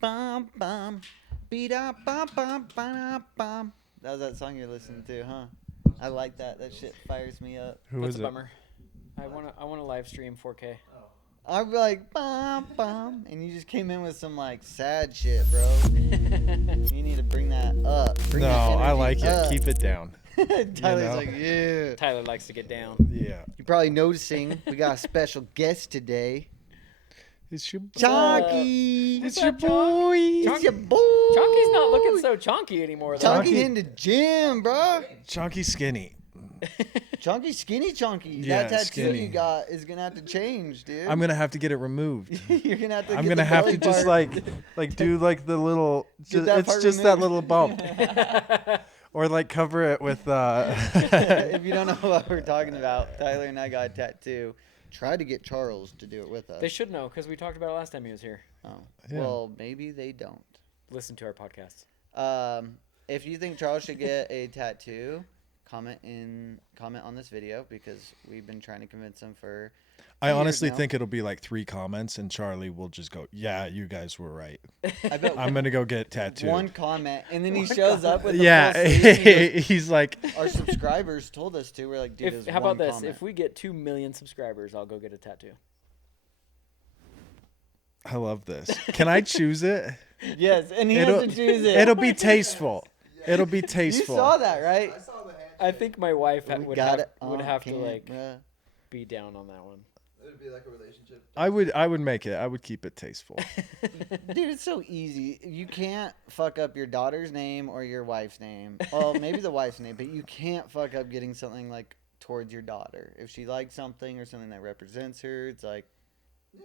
Bum bum, beat up bum bum bum bum. That was that song you're listening to, huh? I like that. That shit fires me up. Who That's is a it? bummer. I want to live stream 4K. I'm like bum bum, and you just came in with some like sad shit, bro. You need to bring that up. Bring No, that I energy like it. up. Keep it down. Tyler's know? like, yeah. Tyler likes to get down. Yeah. You're probably noticing we got a special guest today. It's your Chonky. It's What's your up, Chonk? boy. It's your boy. Chonky's not looking so chonky anymore, though. Chonky Chonky- in the gym, bro. Chonky skinny. Chunky, skinny, chunky. Yeah, That tattoo skinny. you got is gonna have to change, dude. I'm gonna have to get it removed. You're gonna have to. I'm get gonna the have to belly just part. do like the little. Get that It's part just that removed. little bump, or like cover it with. If you don't know what we're talking about, Tyler and I got a tattoo. Tried to get Charles to do it with us. They should know because we talked about it last time he was here. Oh, Yeah. well, maybe they don't. Listen to our podcast. If you think Charles should get a tattoo, comment on this video because we've been trying to convince him for. I years honestly now. think it'll be like 3 comments, and Charlie will just go, "Yeah, you guys were right. I bet I'm gonna go get tattooed." one comment, and then he shows up with the Yeah, full sleeve and he goes, he's like, our subscribers told us to. We're like, dude, it was How one about this? comment. If we get 2 million subscribers, I'll go get a tattoo. "I love this. Can I choose it? Yes, and he has It'll- to choose it. It'll be tasteful. It'll be You tasteful." saw that, right? I saw the handshake. I think my wife We would got have, it would on have to like camera. be down on that one. It'd be like a relationship. I would make it. I would keep it tasteful. Dude, it's so easy. You can't fuck up your daughter's name or your wife's name. Well, maybe the wife's name, but you can't fuck up getting something like towards your daughter. If she likes something or something that represents her, it's like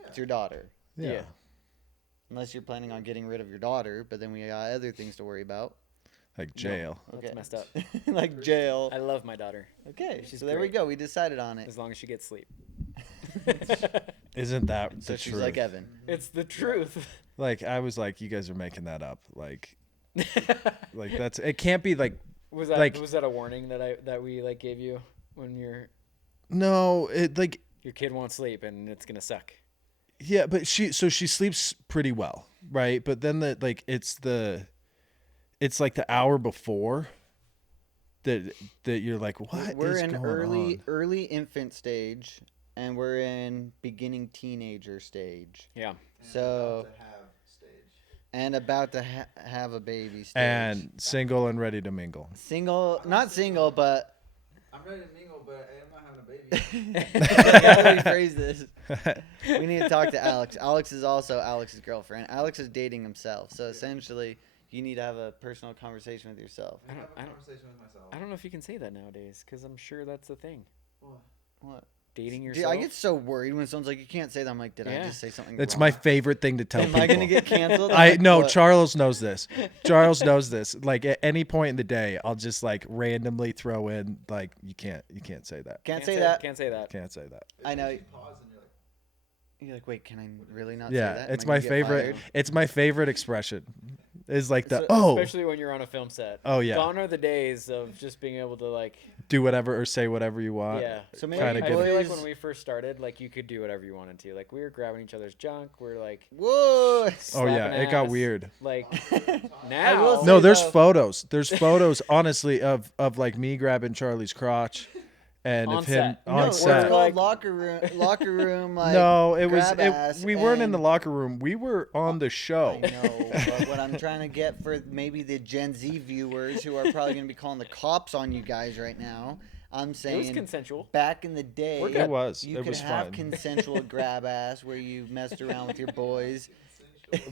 it's your daughter. Yeah. Unless you're planning on getting rid of your daughter, but then we got other things to worry about. Like jail. Okay. That's messed up. Like jail. I love my daughter Okay, She's so there we great. go. We decided on it. as long as she gets sleep. Isn't that So the she's truth? like Evan. It's the truth. Like I was like, you guys are making that up. Like that's it. Can't be like Was that Like- was that a warning that we like gave you when no. It like your kid won't sleep and it's gonna suck? yeah, but she sleeps pretty well, right? But then it's like the hour before that you're like, what We're is in going on? early infant stage, and we're in beginning teenager stage. Yeah. So To have stage. and about to have a baby stage. And single and ready to mingle. single, not single, but I'm ready to mingle, but I am not having a baby. how do we phrase this? We need to talk to Alex. Alex is also Alex's girlfriend. Alex is dating himself, so essentially, you need to have a personal conversation with yourself. I don't- have a I don't- conversation with myself. I don't know if you can say that nowadays because I'm sure that's the thing. What? Dating Dude, yourself. I get so worried when someone's like, "You can't say that." I'm like, "Did I Yeah. just say something?" That's wrong? my favorite thing to tell Am people. I gonna get canceled? I no, What? Charles knows this. Charles knows this. Like at any point in the day, I'll just like randomly throw in like you can't say that. Can't say that. Can't say that. Can't say that. I know. You pause and you're like, You're like, wait, can I really not Yeah, say that? Am it's I my gonna get favorite. fired? It's my favorite expression. Is like the So- especially when you're on a film set. Oh, yeah. Gone are the days of just being able to like. do whatever or say whatever you want. Yeah. So maybe Kinda I get feel like boys- when we first started, like you could do whatever you wanted to. Like we were grabbing each other's junk. We're like. Whoa! Oh yeah, slapping it got ass. weird. Like I now. will say- No, there's though- photos. There's photos, honestly, of like me grabbing Charlie's crotch, and On of him set. on No, it's set. called Like- locker room. Like No, it was. grab ass, We weren't in and- the locker room. We were on the show. I know, but what I'm trying to get for maybe the Gen Z viewers who are probably going to be calling the cops on you guys right now, I'm It was saying consensual. back in the day, We're good. It was. you It could was have fun. consensual grab ass where you messed around with your boys.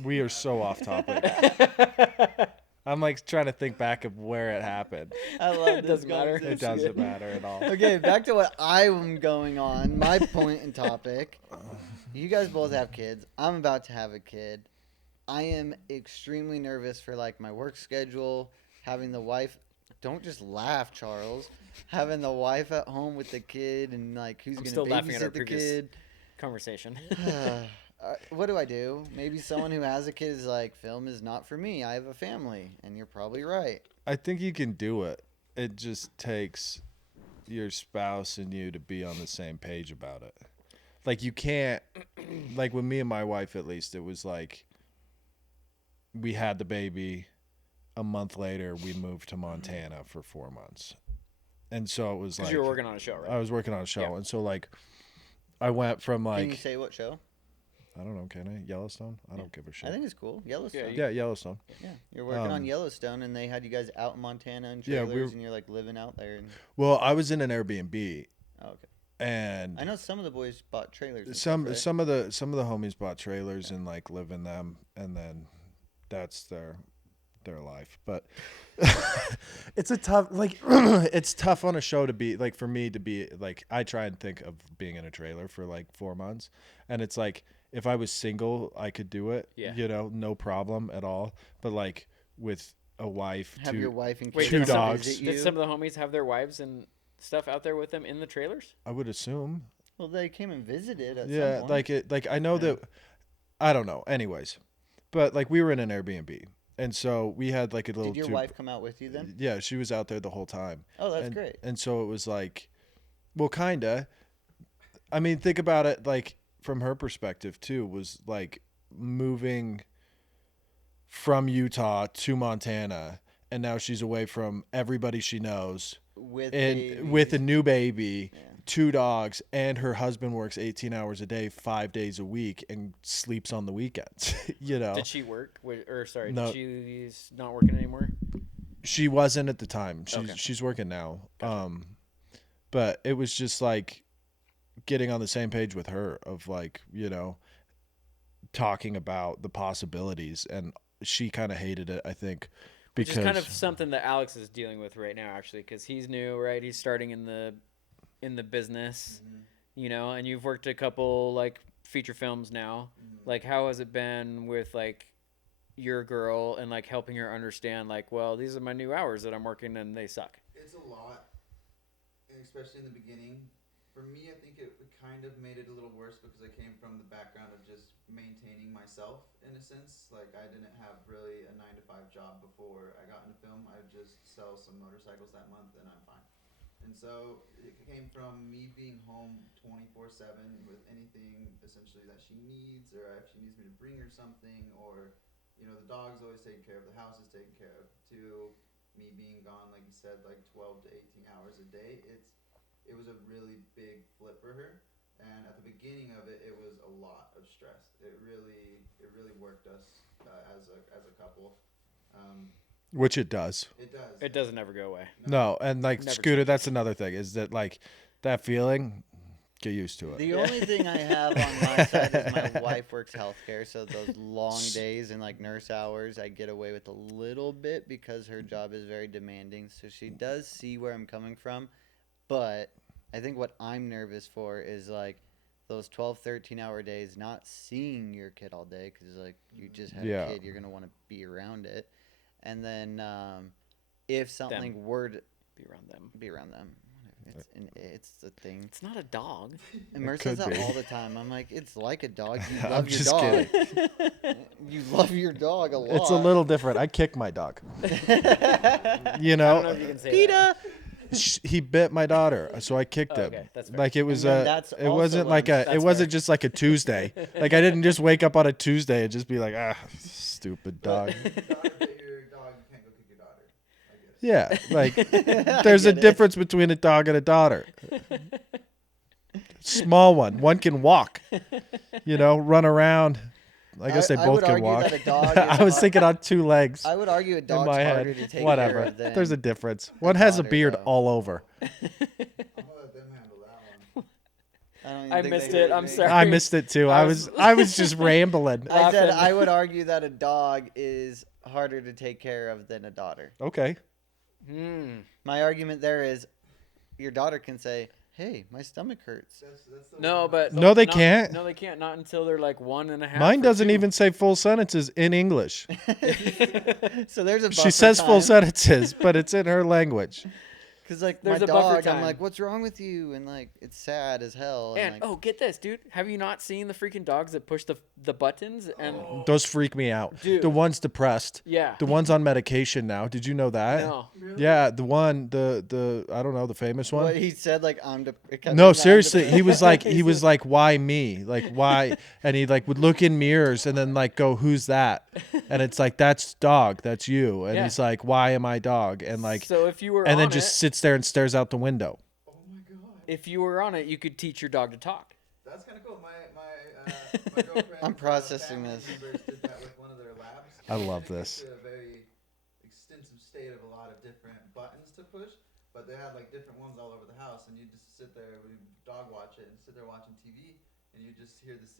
We are so off topic. I'm like trying to think back of where it happened. I love It this doesn't matter. conversation. It doesn't matter at all. Okay, back to what I'm going on. My point and topic. You guys both have kids. I'm about to have a kid. I am extremely nervous for like my work schedule, having the wife. Don't just laugh, Charles. Having the wife at home with the kid and like who's I'm going still to laughing at our babysit the previous- kid. Conversation. What do I do? Maybe someone who has a kid is like, film is not for me. I have a family, and you're probably right. I think you can do it. It just takes your spouse and you to be on the same page about it. Like you can't, like with me and my wife at least, it was like we had the baby. A month later, we moved to Montana for 4 months. And so it was Because like, you were working on a show, right? I was working on a show. Yeah. And so like, I went from Can you like, say what show? I don't know, can I? Yellowstone? I don't give a shit. I think it's cool. Yellowstone. Yeah, Yellowstone. Yeah, you're working on Yellowstone, and they had you guys out in Montana in Yeah, trailers, and you're like living out there. And... Well, I was in an Airbnb, Oh, okay. and I know some of the boys bought trailers. And some stuff, right? some of the homies bought trailers and like live in them, and then that's their life. But it's a tough it's tough on a show to be like, for me to be like, I try and think of being in a trailer for like 4 months, and it's like, if I was single, I could do it. Yeah. You know, no problem at all. But like with a wife, Have your wife and Wait, kids two did some- dogs. visit Did you? some of the homies have their wives and stuff out there with them in the trailers? I would assume. Well, they came and visited at Yeah, some point. like I know Yeah. that, I don't know. Anyways, but like we were in an Airbnb, and so we had like a little. Did your wife come out with you then? Yeah, she was out there the whole time. Oh, that's and, great. And so it was like, well, kinda. I mean, think about it like from her perspective too. Was like moving from Utah to Montana, and now she's away from everybody she knows, With and with a new baby. Yeah. 2 dogs, and her husband works 18 hours a day, 5 days a week, and sleeps on the weekends. You know, Did she work? Or sorry, No. she's not working anymore? she wasn't at the time. Okay. She's working now. But it was just like getting on the same page with her of like, you know, talking about the possibilities, and she kind of hated it, I think, Which because is kind of something that Alex is dealing with right now, actually, because he's new, right? He's starting in the business, you know, and you've worked a couple like feature films now. Like, how has it been with like your girl and like helping her understand like, well, these are my new hours that I'm working and they suck? It's a lot, and especially in the beginning. For me, I think it kind of made it a little worse because I came from the background of just maintaining myself in a sense. Like, I didn't have really a 9-to-5 job before I got into film. I would just sell some motorcycles that month and I'm fine. And so it came from me being home 24/7 with anything essentially that she needs, or if she needs me to bring her something, or, you know, the dog's always taken care of, the house is taken care of, to me being gone, like you said, like 12 to 18 hours a day. It was a really big flip for her, and at the beginning of it, it was a lot of stress. It really worked us as a couple. which it does. It does. It doesn't ever go away. No, and like Never Scooter, that's another thing, is that like that feeling, get used to it. The only thing I have on my side is my wife works healthcare, so those long days and like nurse hours, I get away with a little bit because her job is very demanding. So she does see where I'm coming from, but I think what I'm nervous for is like those 12, 13-hour days, not seeing your kid all day because like you just had Yeah. a kid, you're gonna want to be around it, and then if something were to Be around them. be around them. It's the thing. It's not a dog. And Merce could says that be. all the time. I'm like, it's like a dog. You I'm love your just dog. kidding. You love your dog a lot. It's a little different. I kick my dog. You I don't know if you can say that. PETA. He bit my daughter, so I kicked Oh, him. okay, that's fair. Like it was And then that's it also wasn't what like I'm- it that's wasn't fair. just like a Tuesday. Like I didn't just wake up on a Tuesday and just be like, stupid dog. If your daughter bit your dog, you can't go kick your daughter, I guess. Yeah, like there's a get it. difference between a dog and a daughter. Small one. One can walk. You know, run around. I guess they I both would can argue walk. that a dog I is was hard- thinking on 2 legs I would argue a in dog's my harder head. to take Whatever. care of than There's a difference. One has a daughter, beard though. all over. I'm gonna let them handle that one. I don't even I think missed they it. heard I'm me. sorry. I missed it too. I I was- was just rambling. I said Laughing. I would argue that a dog is harder to take care of than a daughter. Okay. My argument there is your daughter can say, hey, my stomach hurts. That's the No, but No, they not- can't. No, they can't. Not until they're like 1.5. Mine or doesn't 2. even say full sentences in English. So there's a buffer She says full time. sentences, but it's in her language. Because like There's my a buffer dog, I'm time. like, what's wrong with you? And like it's sad as hell. And like, oh, get this, dude. Have you not seen the freaking dogs that push the buttons? And Those freak me out. Dude. The one's depressed. yeah, The one's on medication now. Did you know that? no. Yeah, the one, the I don't know, the famous one. what he said, like it kept No, saying, seriously, I'm he was like, why me? Like, why? And he like would look in mirrors and then like go, who's that? And it's like, that's dog, that's you. And Yeah. he's like, why am I dog? And like, So if you were and on then just sits there and stares out the window. Oh my god. if you were on it, you could teach your dog to talk. That's kind of cool. My girlfriend. I'm processing family this. members did that with one of their labs. I love It this. gets to a very extensive state of a lot of different buttons to push, but they had like different ones all over the house, and you just sit there, we dog watch it, and sit there watching TV, and you just hear this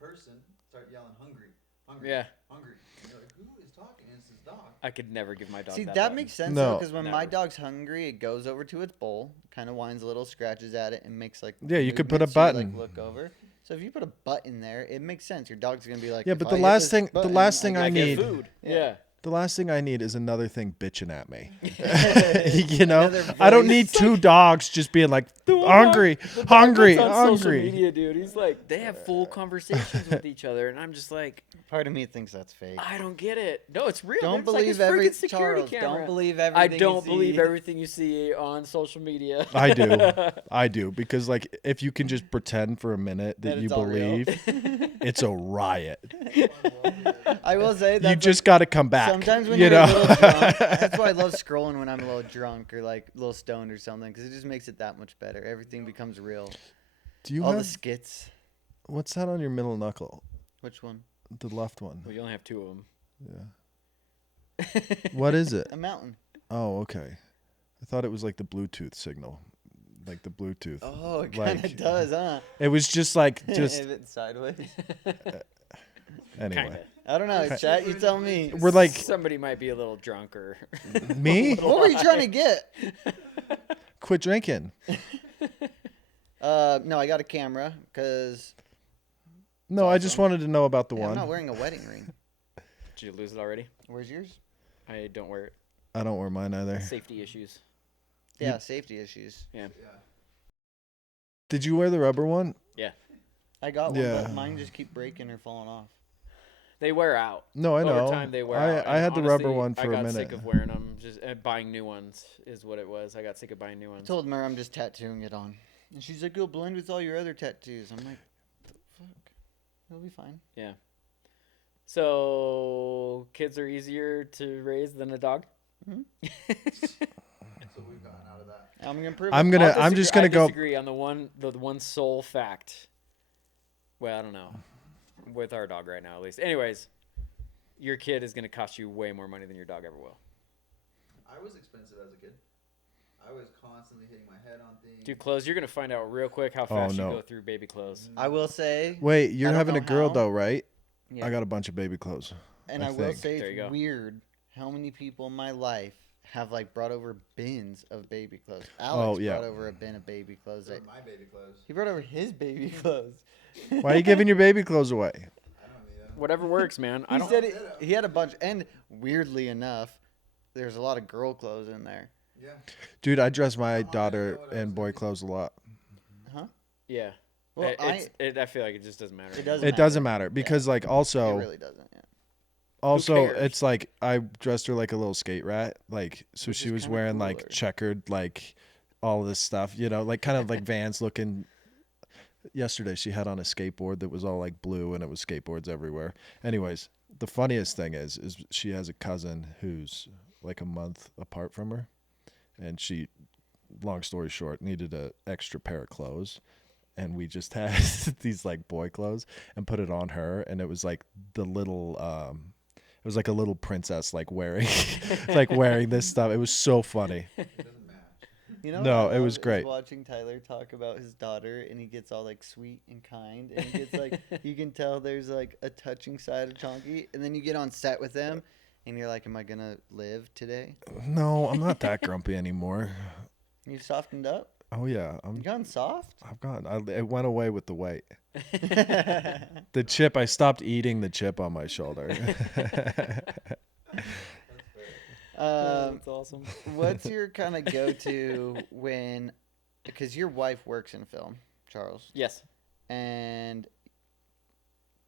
person start yelling, "Hungry, hungry, Yeah. hungry." And you're like, "Who is talking?" And it's his dog. I could never give my dog See, that. that button. makes sense No. though, because when my Never. dog's hungry, it goes over to its bowl, kind of whines a little, scratches at it, and makes like Yeah, you could put a movements, you, button. like look over. So if you put a button there, it makes sense. Your dog's gonna be like, Yeah, "If but I the hit last this thing- the button, last thing get I I get need- food. Yeah. Yeah. The last thing I need is another thing bitching at me. You know, Another I don't voice. need two dogs just being like The one hungry, dog- the dog hungry, that's on social hungry. media, dude. He's like, they have full conversations with each other, and I'm just like, Part of me thinks that's fake. I don't get it. No, it's real. Don't There's like believe his freaking every security Charles. camera. Don't believe I everything. you don't see. believe everything you see on social media. I do because like if you can just pretend for a minute that That you it's all real. believe, it's a riot. I will say that You just got to come back. sometimes when you you're know. a little drunk, that's why I love scrolling when I'm a little drunk or like a little stoned or something, because it just makes it that much better. Everything becomes real. Do you All have the skits. what's that on your middle knuckle? Which one? The left one. Well, you only have two of them. Yeah. What is it? A mountain. Oh, okay. I thought it was like the Bluetooth signal, like the Bluetooth. Oh, it kind of Like- does, huh? It was just like just If it's sideways. anyway. Kinda. I don't know. Chat, you tell me. We're like Somebody might be a little drunker. me. What were you trying to get? Quit drinking. No, I got a camera because No, I just wanted to know about the I'm one. not wearing a wedding ring. Did you lose it already? Where's yours? I don't wear it. I don't wear mine either. Safety issues. Yeah, safety issues. Yeah. Did you wear the rubber one? I got one, Yeah. but mine just keep breaking or falling off. They wear out. No, I know. Over time, they wear out. I And had the rubber honestly, one for I got a minute. sick of wearing them. Just buying new ones is what it was. I got sick of buying new I ones. told her I'm just tattooing it on, and she's like, "It'll blend with all your other tattoos." I'm like, "Fuck, it'll be fine." Yeah. So kids are easier to raise than a dog. Mhm. So we've gotten out of that. I'm gonna prove. I'm it. gonna. I'll I'm just disagree- gonna I go. disagree on the one sole fact. Well, I don't know. With our dog right now, at least. Anyways, your kid is gonna cost you way more money than your dog ever will. I was expensive as a kid. I was constantly hitting my head on things. Dude, clothes. You're gonna find out real quick how fast no. you go through baby clothes. I will say, Wait, you're I don't having a know girl how. though, right? yeah, I got a bunch of baby clothes. and I I will think. say There you it's go. weird how many people in my life have like brought over bins of baby clothes. Alex yeah. brought over a bin of baby clothes. Those are my baby clothes. He brought over his baby clothes. Why are you giving your baby clothes away? I don't need them. Whatever works, man. I He don't. said he had a bunch, and weirdly enough, there's a lot of girl clothes in there. Yeah. Dude, I dress my I know daughter what I was in boy thinking. clothes a lot. Yeah. Well, I feel like it just doesn't matter. It doesn't. It doesn't matter because like It also really doesn't. Yeah. also cares? it's like I dressed her like a little skate rat, like so Which she is was kinda wearing like cooler. checkered like all this stuff, you know, like kind of like Vans looking. Yesterday she had on a skateboard that was all like blue and it was skateboards everywhere. Anyways, the funniest thing is she has a cousin who's like a month apart from her, and she, long story short, needed a extra pair of clothes. And we just had these like boy clothes and put it on her, and it was like the little it was like a little princess like wearing like wearing this stuff. It was so funny. It doesn't match. You know, No, what I it love was is great. watching Tyler talk about his daughter, and he gets all like sweet and kind, and he gets like you can tell there's like a touching side of Chonky, and then you get on set with him, and you're like, "Am I gonna live today?" No, I'm not that grumpy anymore. You softened up. Oh yeah, You gone soft. I've gone. It went away with the weight. The chip. I stopped eating the chip on my shoulder. That's awesome. What's your kind of go-to when, because your wife works in film, Charles, Yes. and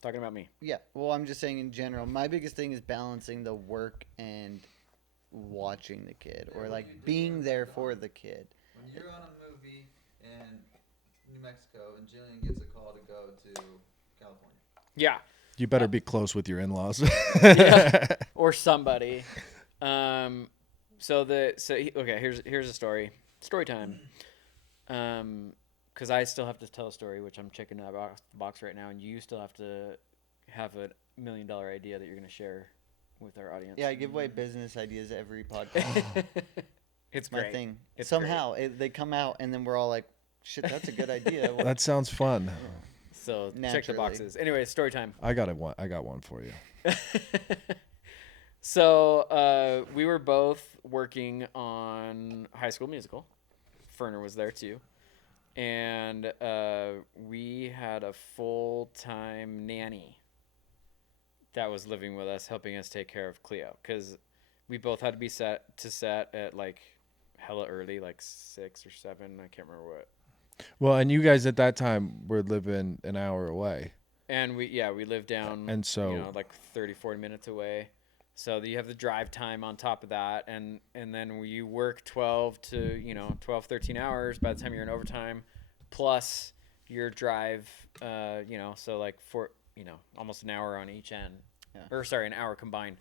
Talking about me. yeah, well, I'm just saying in general, my biggest thing is balancing the work and watching the kid, Yeah, or what like do you do being when there you're for gone? the kid. When you're on a movie in New Mexico and Jillian gets a call to go to California. Yeah. You better be close with your in-laws. Yeah. Or somebody. Okay, here's a story. Story time. Because I still have to tell a story, which I'm checking that box right now, and you still have to have a $1 million idea that you're going to share with our audience. Yeah, I give away business ideas every podcast. It's My great. thing. It's Somehow they come out, and then we're all like, "Shit, that's a good idea." Well, That sounds fun. So check the Naturally. boxes. Anyway, story time. I got one for you. So we were both working on High School Musical. Ferner was there too. And we had a full-time nanny that was living with us, helping us take care of Cleo. Because we both had to be set at like hella early, like 6 or 7. I can't remember what. Well, and you guys at that time were living an hour away. And we lived down, And so- like 30, 40 minutes away. So you have the drive time on top of that. And then you work 12 to, 12, 13 hours by the time you're in overtime, plus your drive, so like almost an hour on each end. Yeah. Or sorry, an hour combined.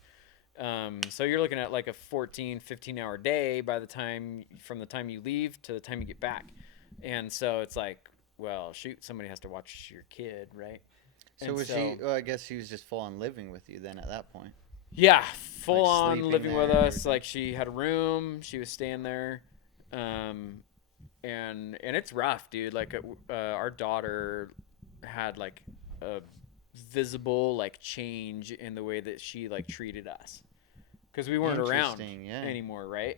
So you're looking at like a 14, 15-hour day from the time you leave to the time you get back. And so it's like, well, shoot, somebody has to watch your kid, right? So And was she? Well, I guess she was just full on living with you then at that point. Yeah, full Like on sleeping living there with and us. everything. Like she had a room, she was staying there, and it's rough, dude. Like our daughter had like a visible like change in the way that she like treated us, because we weren't around Interesting, yeah. anymore, right?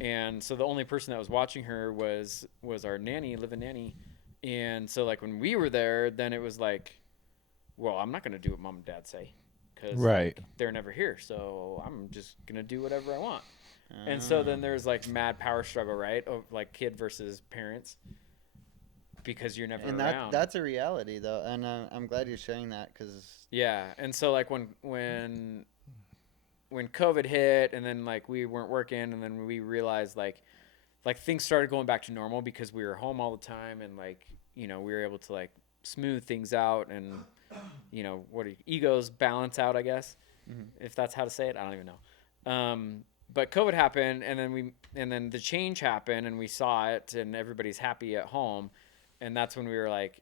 And so the only person that was watching her was our nanny, live-in nanny, and so like when we were there, then it was like, well, I'm not gonna do what mom and dad say. Because Right. they're never here, so I'm just gonna do whatever I want. And so then there's like mad power struggle, right? Of like kid versus parents, because you're never And around. that's a reality though, and I'm glad you're sharing that because Yeah, and so like when COVID hit, and then like we weren't working, and then we realized like things started going back to normal because we were home all the time, and like we were able to like smooth things out, and egos balance out, I guess, if that's how to say it. I don't even know. But COVID happened, and then the change happened, and we saw it, and everybody's happy at home, and that's when we were like,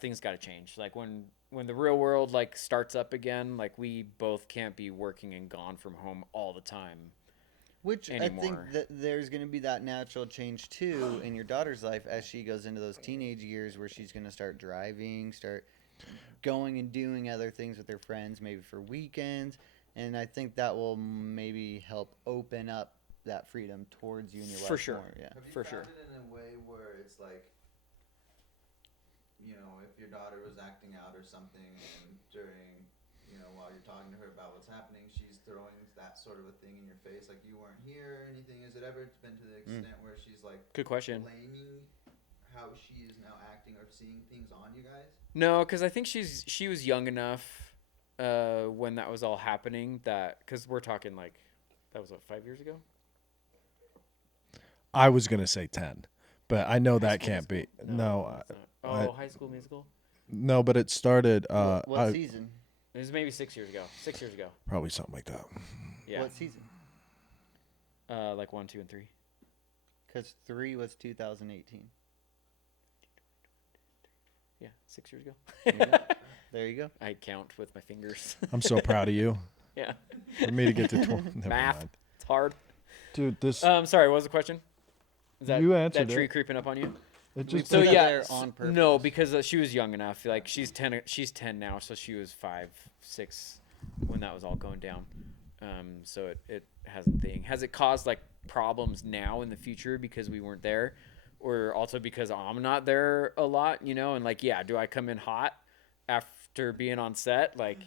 things got to change. Like when the real world like starts up again, like we both can't be working and gone from home all the time. which I Anymore. think that there's going to be that natural change too in your daughter's life as she goes into those teenage years where she's going to start driving, start going and doing other things with her friends, maybe for weekends, and I think that will maybe help open up that freedom towards you and your wife For sure. more. Yeah. Have you For found sure. it in a way where it's like, if your daughter was acting out or something, and during, while you're talking to her about what's happening, she's throwing that sort of a thing in your face, like you weren't here or anything? Has it ever been to the extent where she's like Good question. blaming how she is now acting or seeing things on you guys? No, because I think she was young enough when that was all happening, that because we're talking like that was 5 years ago. I was gonna say 10, but I know that School can't be. Musical? No, it's not. High School Musical. no, but it started. What season? It was maybe 6 years ago. 6 years ago. Probably something like that. Yeah. What season? Like 1, 2, and 3. Because 3 was 2018. Yeah, 6 years ago. There you go. I count with my fingers. I'm so proud of you. Yeah. For me to get to 20. Never Math. mind. It's hard. Dude. This Sorry, what was the question? Is that You answered that tree it. creeping up on you? it We just put So that yeah, there on purpose. no, because she was young enough. Like she's 10. She's 10 now, so she was 5, 6 when that was all going down. So it hasn't thing. Has it caused like problems now in the future because we weren't there, or also because I'm not there a lot? And like, yeah, do I come in hot after being on set? Like,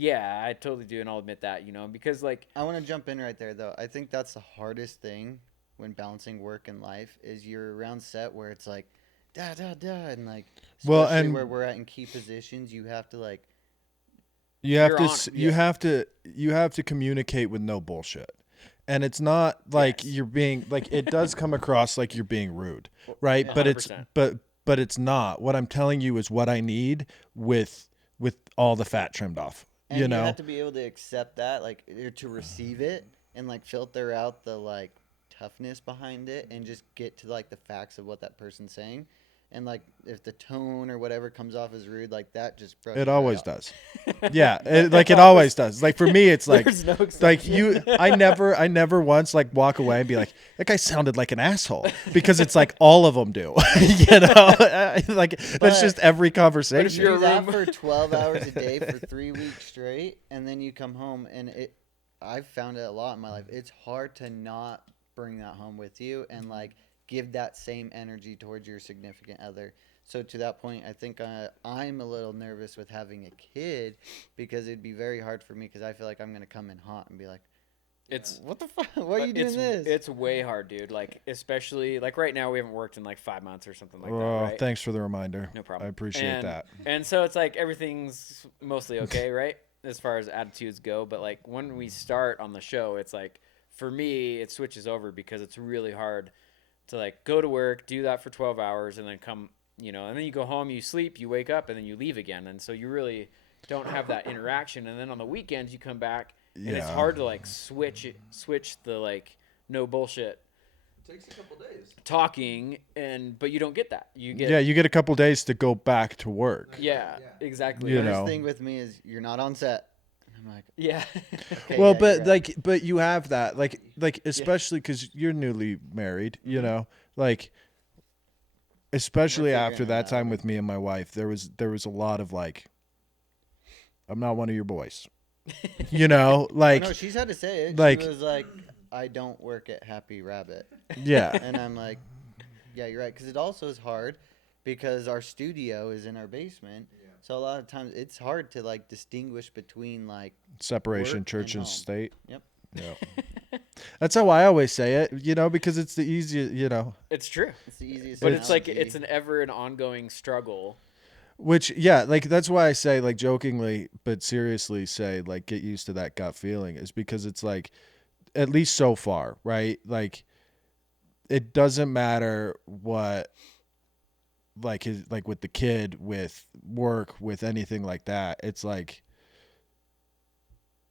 Yeah, I totally do, and I'll admit that, you know, because like I want to jump in right there though. I think that's the hardest thing when balancing work and life is you're around set where it's like da da da and like Well, especially and where we're at in key positions, you have to like you have You're to on- you yeah. have to you have to communicate with no bullshit. And it's not like Yes. you're being like it does come across like you're being rude, right? Yeah. But it's 100%. but it's not. What I'm telling you is what I need with all the fat trimmed off. and You you know? have to be able to accept that like or to receive it and like filter out the like toughness behind it and just get to like the facts of what that person's saying. And like if the tone or whatever comes off as rude, like that just brushes It right always off. does. Yeah, it always does. Like for me, it's like There's no like exception. I never once like walk away and be like that guy sounded like an asshole because it's like all of them do. You know, like that's But- just every But if conversation. you do Your that room. for 12 hours a day for 3 weeks straight, and then you come home, and I've found it a lot in my life. It's hard to not bring that home with you and like give that same energy towards your significant other. So to that point, I think I'm a little nervous with having a kid because it'd be very hard for me because I feel like I'm gonna come in hot and be like, It's "What the fuck? Why are you doing it's, this?" It's way hard, dude. Like especially like right now we haven't worked in like 5 months or something like that, Oh, right? thanks for the reminder. No problem. I appreciate and, that. And so it's like everything's mostly okay, right? As far as attitudes go, but like when we start on the show, it's like for me it switches over because it's really hard to like go to work, do that for 12 hours and then come, you know, and then you go home, you sleep, you wake up and then you leave again. And so you really don't have that interaction. And then on the weekends you come back and it's Yeah. hard to like switch the like no bullshit It takes a couple days. talking but you don't get that. You get Yeah, you get a couple days to go back to work. yeah, Yeah. exactly. You The know. worst thing with me is you're not on set. And I'm like, Yeah. okay, Well, yeah, but you're right. but you have that like especially because you're newly married, you know, like especially figuring after it that out. time with me and my wife, there was a lot of like, I'm not one of your boys, you know, like no, she's had to say it. like- She was like, I don't work at Happy Rabbit. yeah, And I'm like, yeah, you're right. Because it also is hard because our studio is in our basement. Yeah. So a lot of times it's hard to like distinguish between like, separation Work church and and home. state. Yep. Yeah, that's how I always say it, you know, because it's the easiest, you know. It's true. it's the easiest. But it's like analogy. it's an ever an ongoing struggle. Which, yeah, like that's why I say, like, jokingly but seriously, say, like, get used to that gut feeling, is because it's like, at least so far, right? Like, it doesn't matter what, like, with the kid, with work, with anything like that. It's like,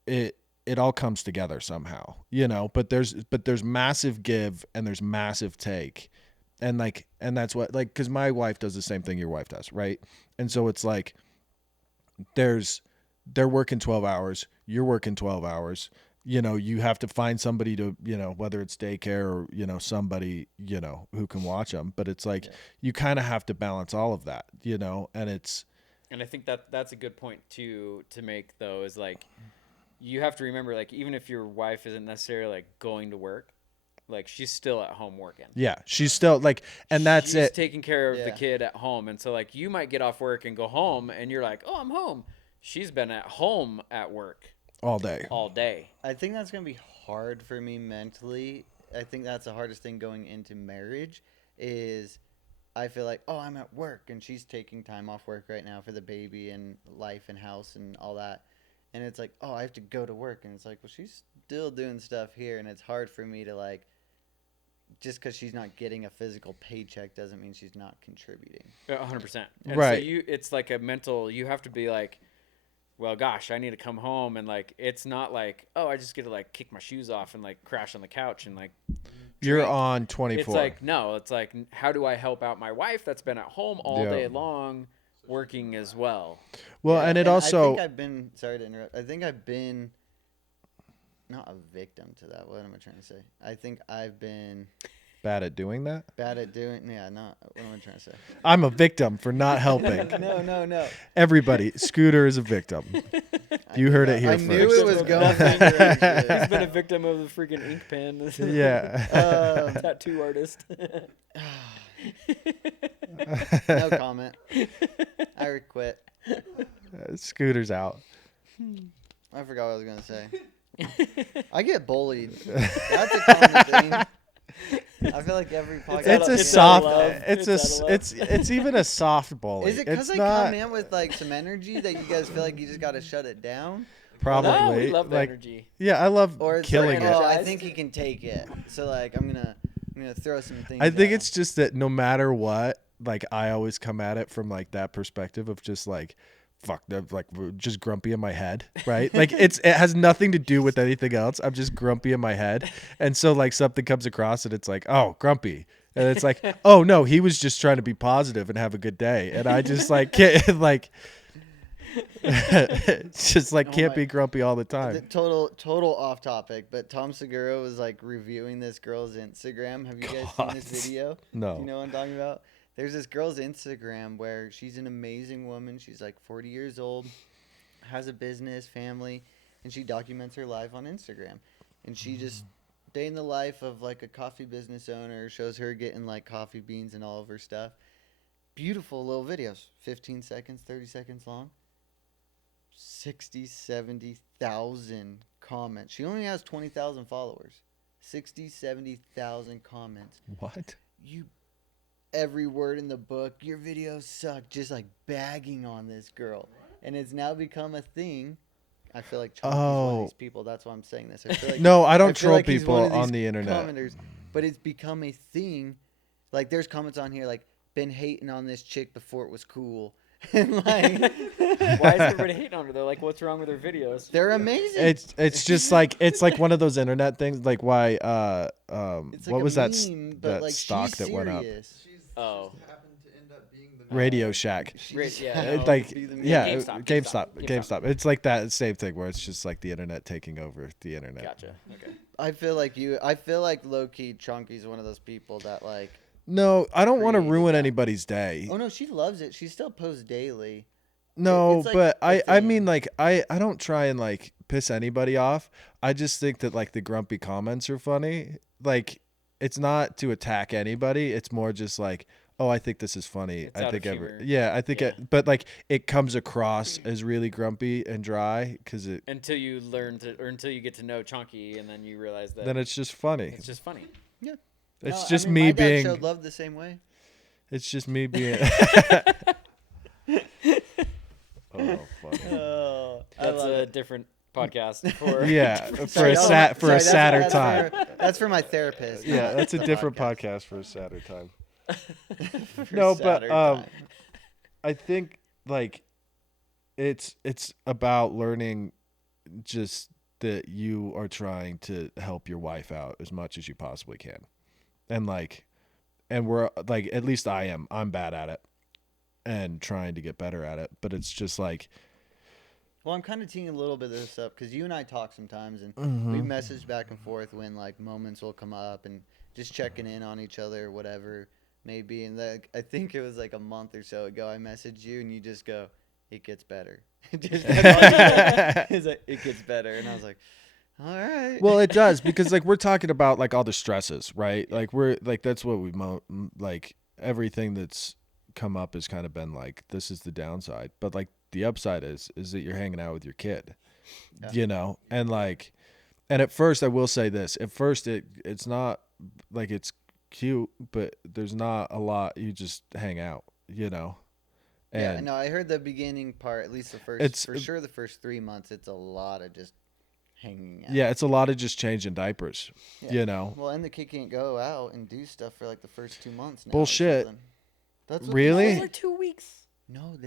it all comes together somehow, you know. But there's massive give and there's massive take. And like, and that's what, like, because my wife does the same thing your wife does, right? And so it's like, they're working 12 hours, you're working 12 hours, you know, you have to find somebody to, you know, whether it's daycare or, you know, somebody, you know, who can watch them. But it's like, Yeah. you kind of have to balance all of that, you know, and it's, And I think that's a good point to make though, is like you have to remember, like, even if your wife isn't necessarily like going to work, like she's still at home working. yeah, she's still like, and that's She's it. taking care of the Yeah. kid at home. And so like you might get off work and go home and you're like, oh, I'm home. She's been at home at work All day. all day. I think that's gonna be hard for me mentally. I think that's the hardest thing going into marriage is I feel like, oh, I'm at work and she's taking time off work right now for the baby and life and house and all that. And it's like, oh, I have to go to work. And it's like, well, she's still doing stuff here. And it's hard for me to like, just because she's not getting a physical paycheck doesn't mean she's not contributing. 100%. And Right. So it's like a mental, you have to be like, well, gosh, I need to come home. And like, it's not like, oh, I just get to like kick my shoes off and like crash on the couch and like, You're drink. on 24. It's like, no, it's like, how do I help out my wife that's been at home all Yeah. day long working as well? well, Yeah, and it I also, think I've been, sorry to interrupt, I think I've been not a victim to that. What am I trying to say? I think I've been bad at doing that. bad at doing, yeah, not, what am I trying to say? I'm a victim for not helping. No. Everybody, Scooter is a victim. You heard it here I first. knew it was going that direction. He's been a victim of the freaking ink pen. Yeah. Tattoo artist. No comment. I quit. Scooter's out. I forgot what I was gonna say. I get bullied. That's a common thing. I feel like every podcast. It's a It's soft. out of love. It's It's a. out of It's even a soft bully. Is it because it's I not come in with like some energy that you guys feel like you just gotta shut it down? probably No, we love the like. energy. Yeah, I love Or it's killing like, it. oh, I Energized. think he can take it. So like I'm gonna throw some things. I think at it's just that no matter what, like I always come at it from like that perspective of just like, fuck, like just grumpy in my head, right? Like it has nothing to do with anything else. I'm just grumpy in my head, and so like something comes across and it's like, oh, grumpy, and it's like, oh no, he was just trying to be positive and have a good day, and I just like can't like. It's just like Oh can't my- be grumpy all the time. total off topic, but Tom Segura was like reviewing this girl's Instagram. Have you guys seen this God. video? No. Do you know what I'm talking about? There's this girl's Instagram where she's an amazing woman. She's like 40 years old, has a business, family, and she documents her life on Instagram. And she just day in the life of like a coffee business owner, shows her getting like coffee beans and all of her stuff. Beautiful little videos, 15 seconds, 30 seconds long. 60, 70,000 comments. She only has 20,000 followers. 60, 70,000 comments. What? You, every word in the book, your videos suck. Just like bagging on this girl. And it's now become a thing. I feel like Chonky's one of these people. That's why I'm saying this. I feel like No, I don't feel troll like he's people one of these on the internet. commenters, but it's become a thing. Like there's comments on here like, been hating on this chick before it was cool. And like Why is everybody hating on her? They're like, what's wrong with her videos? they're amazing. It's just like it's like one of those internet things. Like why? It's like What a was that? meme, but That like stock she's that went up. serious. She's Oh. just happened to end up being the Radio Shack. She's yeah, happened no, to Like be the yeah, meme. GameStop. It's like that same thing where it's just like the internet taking over the internet. Gotcha. Okay. I feel like low key Chonky's one of those people that like. No, I don't want to Created ruin that. anybody's day. Oh no, she loves it. She still posts daily. No, it's like but a I thing. mean like I don't try and like piss anybody off. I just think that like the grumpy comments are funny. Like it's not to attack anybody. It's more just like, oh, I think this is funny. It's I out think of humor. I think Yeah. but like it comes across as really grumpy and dry because it Until you learn to, or until you get to know Chonky, and then you realize that then it's just funny. it's just funny. It's No, just I mean, me my dad being. showed love the same way. It's just me being. Oh, funny. Oh, I That's love a it. different podcast for. Yeah, for Sorry, a that's sat my- for a sorry, sadder that's time. That's for my therapist. Yeah, not that's a the different podcast for a sadder time. For No, but sadder time. I think like it's about learning just that you are trying to help your wife out as much as you possibly can. And like and we're like at least I am. I'm bad at it and trying to get better at it, but it's just like Well, I'm kind of teeing a little bit of this up because you and I talk sometimes, and Mm-hmm. we message back and forth when like moments will come up, and just checking in on each other, whatever maybe. And like I think it was like a month or so ago, I messaged you, and you just go, "It gets better." Just that's all you said. It's like, "It gets better," and I was like, "All right." well, it does because like we're talking about like all the stresses, right? Like we're like that's what we like everything that's come up has kind of been like this is the downside, but like the upside is that you're hanging out with your kid, Yeah. you know, and like, and at first I will say this: at first it's not like it's cute, but there's not a lot. You just hang out, you know. Yeah, And no, I heard the beginning part, at least the first, It's- for sure the first 3 months, it's a lot of just hanging out. yeah, it's a lot of just changing diapers, Yeah. you know. Well, and the kid can't go out and do stuff for like the first 2 months now. or Bullshit. something. That's what Really? They For said. 2 weeks. No,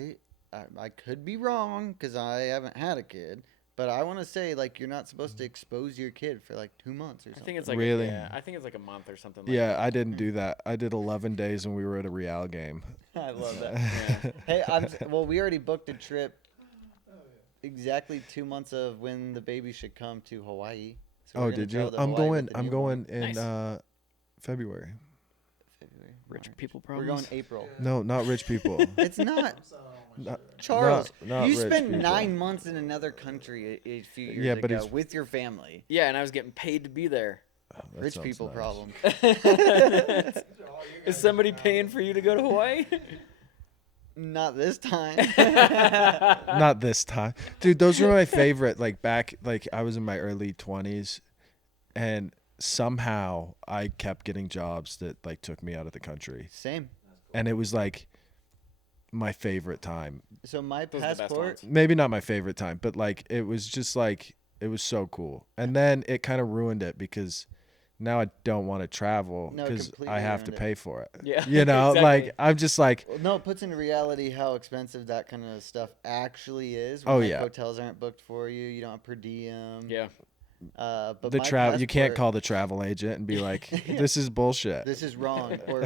I could be wrong because I haven't had a kid, but I want to say like you're not supposed to expose your kid for like 2 months or I something. think it's like Really? I think it's like a month or something. Like Yeah, I didn't do that. I did 11 days when we were at a Real game. I love that. Yeah. Hey, well, we already booked a trip. Exactly 2 months of when the baby should come to Hawaii. So we're Oh, gonna did travel you? to I'm Hawaii going. with the I'm newborn. going in Nice. February. February, Rich March. people We're problems. going April. No, not rich people. It's not. I'm so much Not- Charles, not you rich spent people. 9 months in another country a few years Yeah, but ago he's- with your family. Yeah, and I was getting paid to be there. That Rich sounds people nice. problem. Is somebody paying for you to go to Hawaii? Not this time. Not this time, dude. Those were my favorite. Like back, like I was in my early 20s, and somehow I kept getting jobs that like took me out of the country, Same. and it was like my favorite time. So my Those are the best passport. ones. Maybe not my favorite time, but like it was just like it was so cool. And then it kind of ruined it because now I don't want to travel No, it because completely I have to ruined it. pay for it. Yeah, You know, exactly. like I'm just like, Well, no, it puts into reality how expensive that kind of stuff actually is. Oh, like, yeah. hotels aren't booked for you. You don't have per diem. Yeah. But the my travel. You can't passport- call the travel agent and be like, "This is bullshit." This is wrong. Or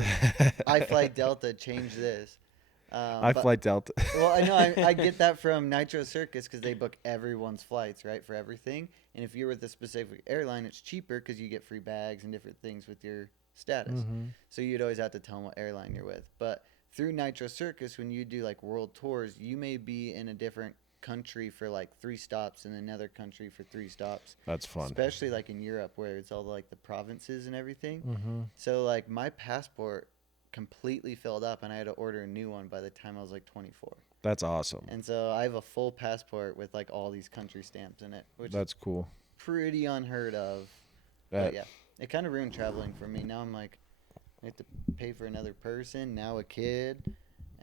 I Fly Delta, change this. I But- fly Delta. Well, I know I get that from Nitro Circus because they book everyone's flights, right, for everything. And if you're with a specific airline, it's cheaper because you get free bags and different things with your status. Mhm. So you'd always have to tell them what airline you're with. But through Nitro Circus, when you do like world tours, you may be in a different country for like 3 stops and another country for 3 stops. That's fun. Especially like in Europe where it's all like the provinces and everything. Mm-hmm. So like my passport completely filled up and I had to order a new one by the time I was like 24. That's awesome. And so I have a full passport with like all these country stamps in it, which That's cool. is pretty unheard of. That- But yeah, it kind of ruined traveling for me. Now I'm like, I have to pay for another person, now a kid,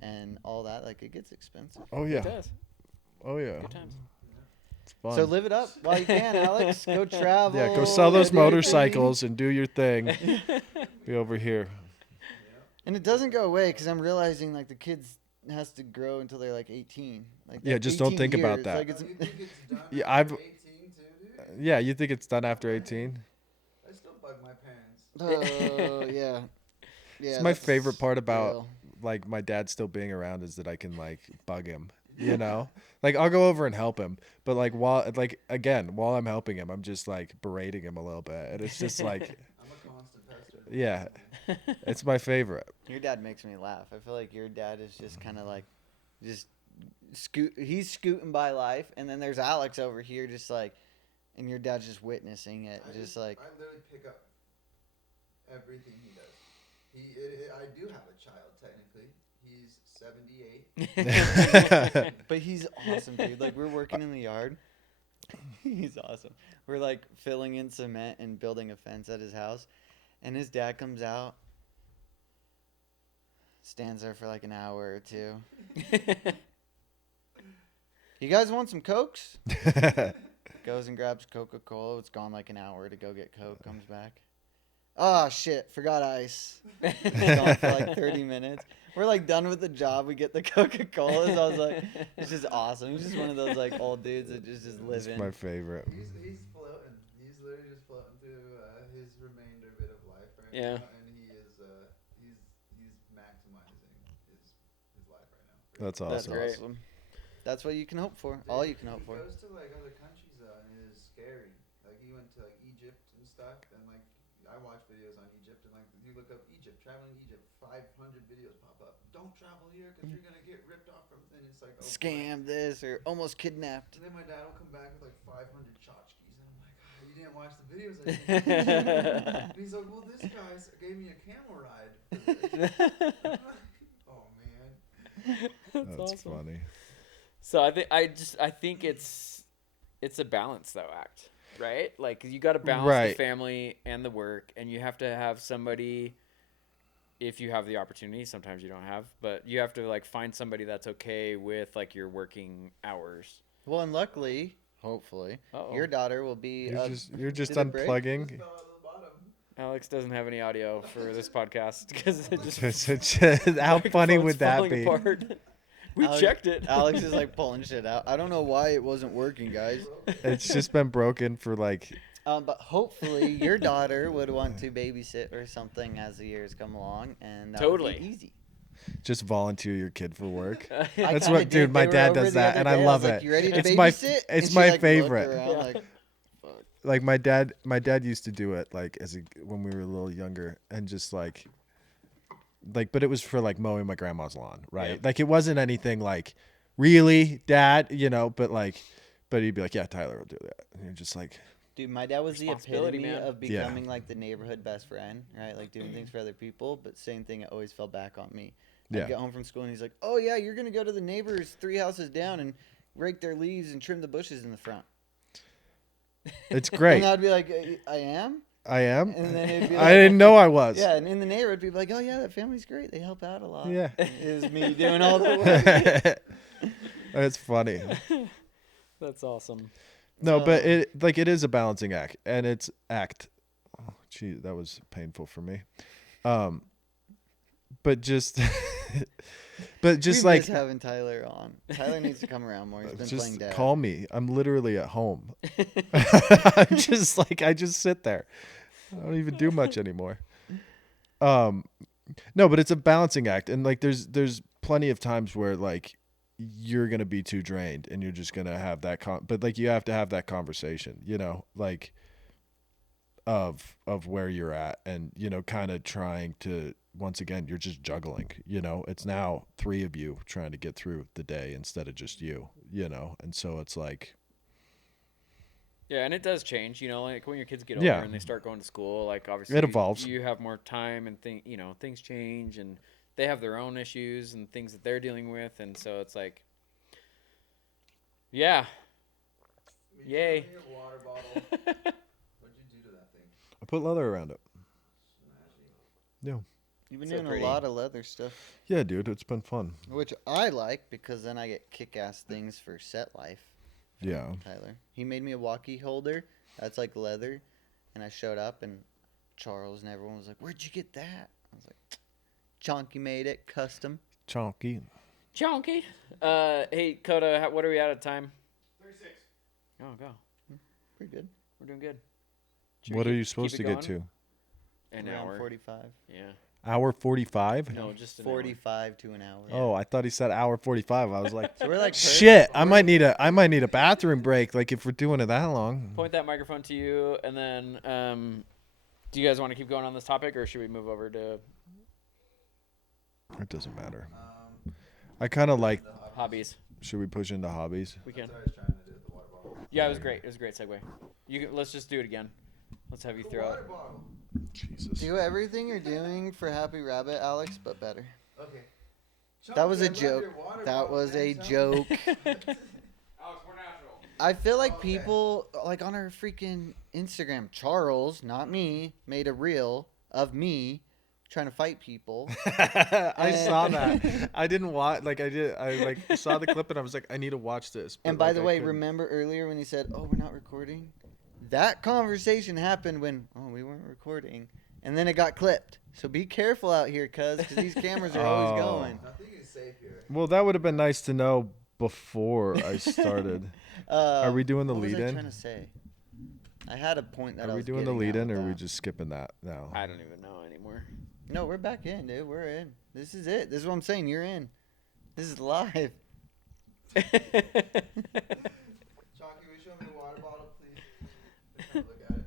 and all that. Like it gets expensive. Oh It yeah. does. Oh yeah. Good times. It's fun. So live it up while you can, Alex. Go travel. Yeah, go sell those do your thing. motorcycles and do your thing. Be over here. And it doesn't go away because I'm realizing like the kids has to grow until they're like 18. Like Yeah, that just don't 18 think about years, that. Like it's, You think it's done Yeah, after I've- 18 too, dude? Yeah, you think it's done after 18? I still bug my parents. oh yeah. Yeah, It's my that's favorite part about real. like my dad still being around is that I can like bug him, you know? Like I'll go over and help him, but like while I'm helping him, I'm just like berating him a little bit. And it's just like I'm a constant pester. yeah. It's my favorite. Your dad makes me laugh. I feel like your dad is just kind of like, just he's scooting by life, and then there's Alex over here, just like, and your dad's just witnessing it, just like. I literally pick up everything he does. I do have a child technically. He's 78. But he's awesome, dude. Like we're working in the yard. He's awesome. We're like filling in cement and building a fence at his house, and his dad comes out, stands there for like an hour or two. You guys want some Cokes? Goes and grabs Coca-Cola. It's gone like an hour to go get Coke. Comes back. Oh, shit. Forgot ice. Gone for like 30 minutes. We're like done with the job. We get the Coca-Colas. I was like, it's just awesome. He's just one of those like old dudes that just It's living. my favorite. He's floating. He's literally just floating through his remainder bit of life right Yeah. now, and he is he's maximizing his life right now. That's That's awesome. great. awesome. That's what you can hope for. All you can hope for. He goes to like other countries though, and it is scary. Like he went to like Egypt and stuff, and like I watch videos on Egypt, and like you look up Egypt, traveling Egypt, 500 videos pop up. Don't travel here because you're gonna get ripped off from. And it's like Scam this or almost kidnapped. And then my dad will come back with like 500 tchotchkes, and I'm like, you didn't watch the videos. I did." And he's like, well, this guy gave me a camel ride. For this. Oh man. That's awesome. funny. So I think it's a balance though act, right? Like you got to balance the Right. family and the work, and you have to have somebody. If you have the opportunity, sometimes you don't have, but you have to like find somebody that's okay with like your working hours. Well, and luckily, hopefully, Uh-oh. your daughter will be. You're just did it break? unplugging. Just fell out of the bottom. Alex doesn't have any audio for this podcast because it just How funny microphone's would that falling be? apart. We Alex- checked it. Alex is like pulling shit out. I don't know why it wasn't working, guys. It's just been broken for like But hopefully your daughter would want to babysit or something as the years come along, and that would Totally. be easy. just volunteer your kid for work. I That's kinda what, did. dude. My They were dad over does the that, other and I day. love was like, it. You ready to It's babysit? my And it's she, my like, looked favorite. around, Yeah. like, Like my dad used to do it like when we were a little younger, and just like but it was for like mowing my grandma's lawn, right? Yeah. Like it wasn't anything like really, Dad, but he'd be like, yeah, Tyler will do that, and you're just like, dude, my dad was the Responsibility, epitome man. of Yeah. becoming like the neighborhood best friend, right? Like doing things for other people, but same thing, it always fell back on me. Yeah. I'd get home from school and he's like, "Oh yeah, you're gonna go to the neighbors 3 houses down and rake their leaves and trim the bushes in the front." It's great. And I'd be like, "I am." I am. And then it'd be I like, didn't know I was. yeah, and in the neighborhood, people be like, "Oh yeah, that family's great. They help out a lot." Yeah. Is me doing all the work. It's funny. That's awesome. No, but it is a balancing act, and it's act. Oh, gee, that was painful for me. But just, but just we like miss having Tyler on. Tyler needs to come around more. He's been playing just dad. call me. I'm literally at home. I'm just like I just sit there. I don't even do much anymore. No, but it's a balancing act, and like there's plenty of times where like you're gonna be too drained, and you're just gonna have that but like you have to have that conversation, you know, like of where you're at, and you know, kind of trying to once again you're just juggling, you know, it's now 3 of you trying to get through the day instead of just you know, and so it's like. Yeah, and it does change, you know, like when your kids get older Yeah. and they start going to school, like obviously It evolves. You have more time and you know, things change and they have their own issues and things that they're dealing with, and so it's like, yeah. Yay. Your water bottle. What'd you do to that thing? I put leather around it. Smashing. Yeah. You've been So doing pretty. a lot of leather stuff, Yeah, dude, it's been fun. which I like because then I get kick-ass things for set life. Yeah. Tyler, he made me a walkie holder that's like leather, and I showed up and Charles and everyone was like, "Where'd you get that?" I was like, "Chonky made it, custom." Chonky. Chonky. Hey, Coda, what are we at of time? 36. Oh, go. Pretty good. We're doing good. Should we What are keep- you supposed keep to it get going? to? An Around hour. 45. Yeah. Hour 45? No, just an hour. 45 to an hour. Oh, I thought he said hour 45. I was like, So we're like shit, I might need a bathroom break like if we're doing it that long. Point that microphone to you, and then do you guys want to keep going on this topic, or should we move over to It doesn't matter. I kind of like, hobbies? should we push into hobbies? We can. That's what I was trying to do with the water bottle. Yeah, it was great. It was a great segue. Let's just do it again. Let's have you throw it. Water bottle. Jesus. Do everything you're doing for Happy Rabbit, Alex, but better. Okay. That was Chunky, a I love joke. your water That bottle, was man. a Sounds- joke. Alex, we're natural. I feel like Okay. people, like on our freaking Instagram, Charles, not me, made a reel of me trying to fight people. I saw that. I didn't watch. Like I did. I like saw the clip and I was like, I need to watch this. And but, by like, the I way, couldn't. remember earlier when he said, "Oh, we're not recording"? That conversation happened when, "Oh, we weren't recording," and then it got clipped. So be careful out here, because these cameras are always Oh. going. Nothing is safe here. Well, that would have been nice to know before I started. Are we doing the what was I lead-in? trying to say? I had a point that I Are we was doing the getting lead at in, with or are we that. just skipping that now? I don't even know anymore. No, we're back in, dude. We're in. This is it. This is what I'm saying. You're in. This is live. Chonky, will you show me the water bottle, please? Just have a look at it.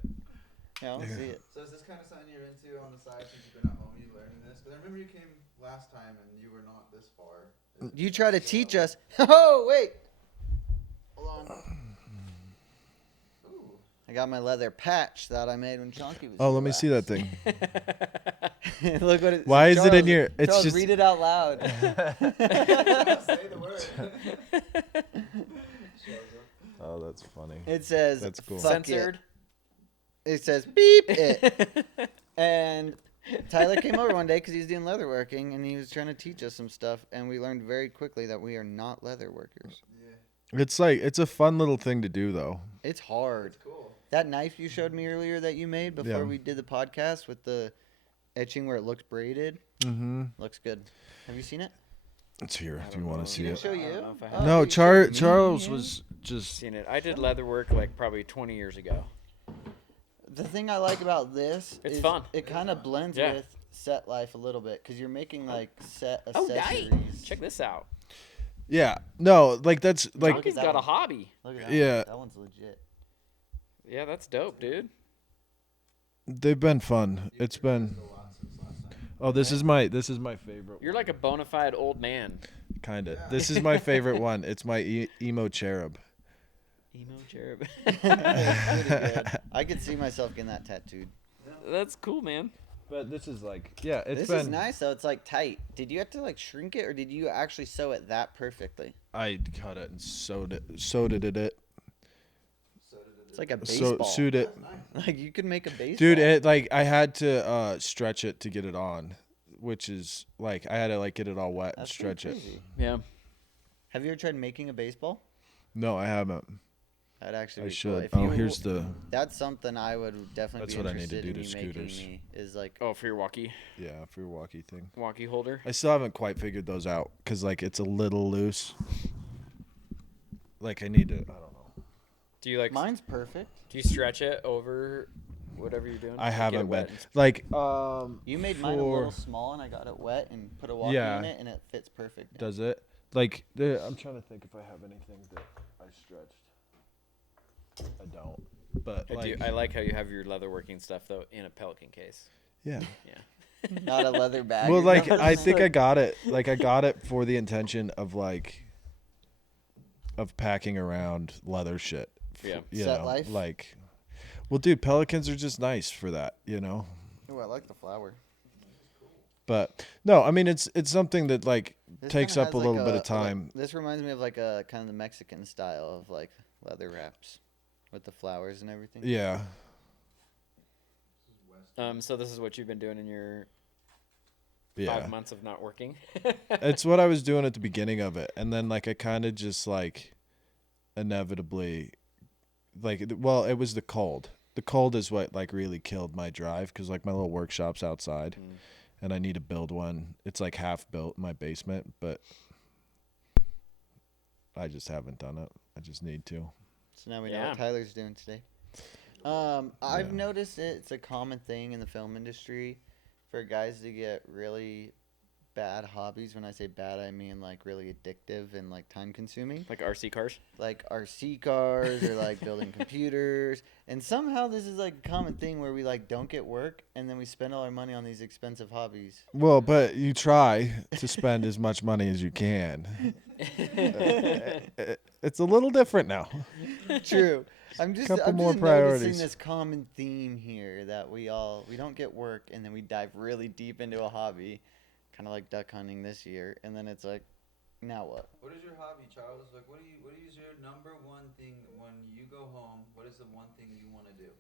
Yeah, I'll see it. So is this kind of something you're into on the side since you've been at home? You learning this? Because I remember you came last time and you were not this far. You try to teach us. Oh, wait. Hold on. Ooh. I got my leather patch that I made when Chonky was Oh, here let me see that last. thing. Look what it. Why is it in Charles, your- it's Charles, just- read it out loud. Say the word. Oh, that's funny. It says. That's cool. "Fuck Censored. It says beep it. And Tyler came over one day because he was doing leather working and he was trying to teach us some stuff, and we learned very quickly that we are not leather workers. Yeah, It's like it's a fun little thing to do though. It's hard. it's cool. That knife you showed me earlier that you made before Yeah. we did the podcast with the etching where it looks braided Mm-hmm. looks good. Have you seen it? It's here I if you don't want know. to see Did I it. show I don't you? know if I Oh, have. No, you showed me. Charles was just. Seen it. I did leather work like probably 20 years ago. The thing I like about this It's is fun. it kind of blends Yeah. with set life a little bit because you're making like set Oh, accessories. nice. Check this out. Yeah. No, like that's like. Look at Chonky's that got a one. hobby. Look at that. Yeah. One. That one's legit. Yeah, that's dope, dude. They've been fun. It's been. A lot since last time. Oh, this is my favorite. You're like a bona fide old man. Kind of. Yeah. This is my favorite one. It's my emo cherub. Emo cherub. That's pretty good. I could see myself getting that tattooed. That's cool, man. But this is like, yeah, it's This been. is nice though. It's like tight. Did you have to like shrink it, or did you actually sew it that perfectly? I cut it and sewed it. So did It's like a So baseball. sewed it. Like you could make a baseball. Dude, it like I had to stretch it to get it on, which is like I had to like get it all wet and That's pretty stretch it. crazy. Yeah. Have you ever tried making a baseball? No, I haven't. That'd actually I be cool. should. If Oh, you- he's the. That's something I would definitely That's be what I need to interested do in to you making scooters. me. Is like Oh, for your walkie For your walkie thing. holder. I still haven't quite figured those out because like it's a little loose. Like I need to. I don't know. Do you like? mine's perfect. Do you stretch it over whatever you're doing? I Get it haven't wet been and- like You made mine a little small, and I got it wet and put a walkie Yeah. in it, and it fits perfect. Does it? Like I'm trying to think if I have anything that I stretched. I don't. But I do. I like how you have your leatherworking stuff though in a Pelican case. yeah. Yeah. Not a leather bag. Well, or like nothing. I think I got it. Like I got it for the intention of packing around leather shit. Yeah. You Set know, life? like. Well, dude, Pelicans are just nice for that, you know. Ooh, I like the flower. But no, I mean it's something that like This takes kinda up a has little like bit of time. This reminds me of like a kind of the Mexican style of like leather wraps with the flowers and everything. Yeah. So this is what you've been doing in your Yeah. 5 months of not working. It's what I was doing at the beginning of it, and then like I kind of just like inevitably well, it was the cold. The cold is what like really killed my drive because like my little workshop's outside, and I need to build one. It's like half built in my basement, but I just haven't done it. I just need to. So now we know Yeah. what Tyler's doing today. I've Yeah. noticed it's a common thing in the film industry for guys to get really bad hobbies. When I say bad, I mean like really addictive and like time consuming, Like RC cars. like RC cars or like building computers. And somehow this is like a common thing where we like don't get work and then we spend all our money on these expensive hobbies. Well, but you try to spend as much money as you can. It's a little different now. True. I'm just Couple I'm more just priorities. noticing this common theme here that we don't get work and then we dive really deep into a hobby, kind of like duck hunting this year, and then it's like, now what? What is your hobby, Charles? Like, what is your number one thing when you go home? What is the one thing you want to do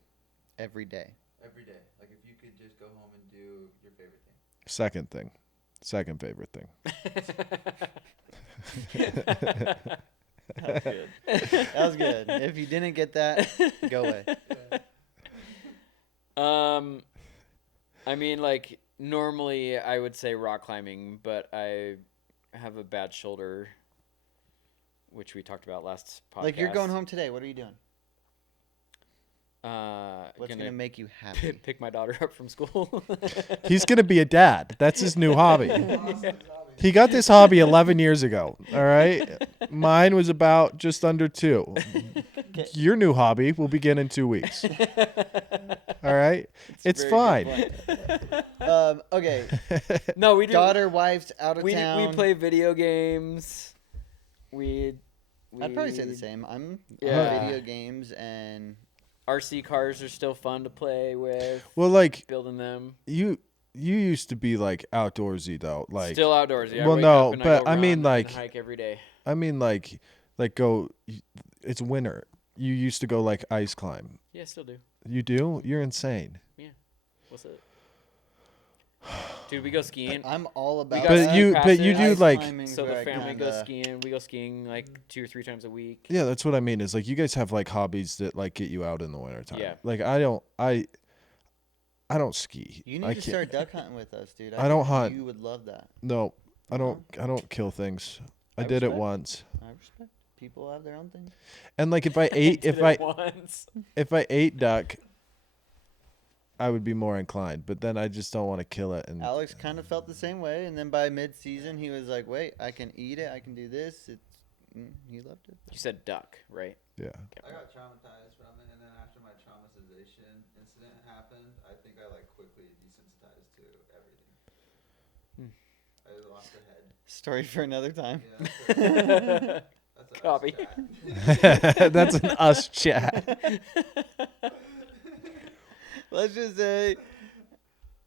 Every day. every day? Like, if you could just go home and do your favorite thing. Second favorite thing. That was good. That was good. If you didn't get that, go away. I mean, like normally I would say rock climbing, but I have a bad shoulder, which we talked about last podcast. Like you're going home today. What are you doing? What's gonna gonna make you happy? pick my daughter up from school. He's gonna be a dad. That's his new hobby. He got this hobby 11 years ago. All right, mine was about just under 2. Your new hobby will begin in 2 weeks. All right, it's Very fine. good point. Okay. No, we do. Daughter, wife's out of we town. we play video games. We I'd probably say the same. I'm Yeah. video games and RC cars are still fun to play with. Well, like Building them. you used to be like outdoorsy though. Like Still outdoorsy. I well, wake no, up and but go I mean, run and like- hike every day. I mean, like go. It's winter. You used to go like ice climb. Yeah, still do. You do? You're insane. What's it? Dude, we go skiing. I'm all about got But that. you, passes. but you do Ice like. climbing's So where the I family kinda- goes skiing. We go skiing like 2 or 3 times a week. Yeah, that's what I mean. Is like you guys have like hobbies that like get you out in the wintertime. Yeah. Like I don't. I don't ski. You I need to can't- start duck hunting with us, dude. I don't think hunt. You would love that. No, I don't. I don't kill things. I I did it respect. once. I respect. People have their own thing. And like if I ate Did it once. if I ate duck, I would be more inclined. But then I just don't want to kill it. And Alex kind of felt the same way, and then by mid-season, he was like, "Wait, I can eat it. I can do this." He loved it. You said duck, right? yeah, I got traumatized from it, and then after my traumatization incident happened, I think I like quickly desensitized to everything. I lost a head. Story for another time. Yeah, that's a Copy. chat. that's an us chat. Let's just say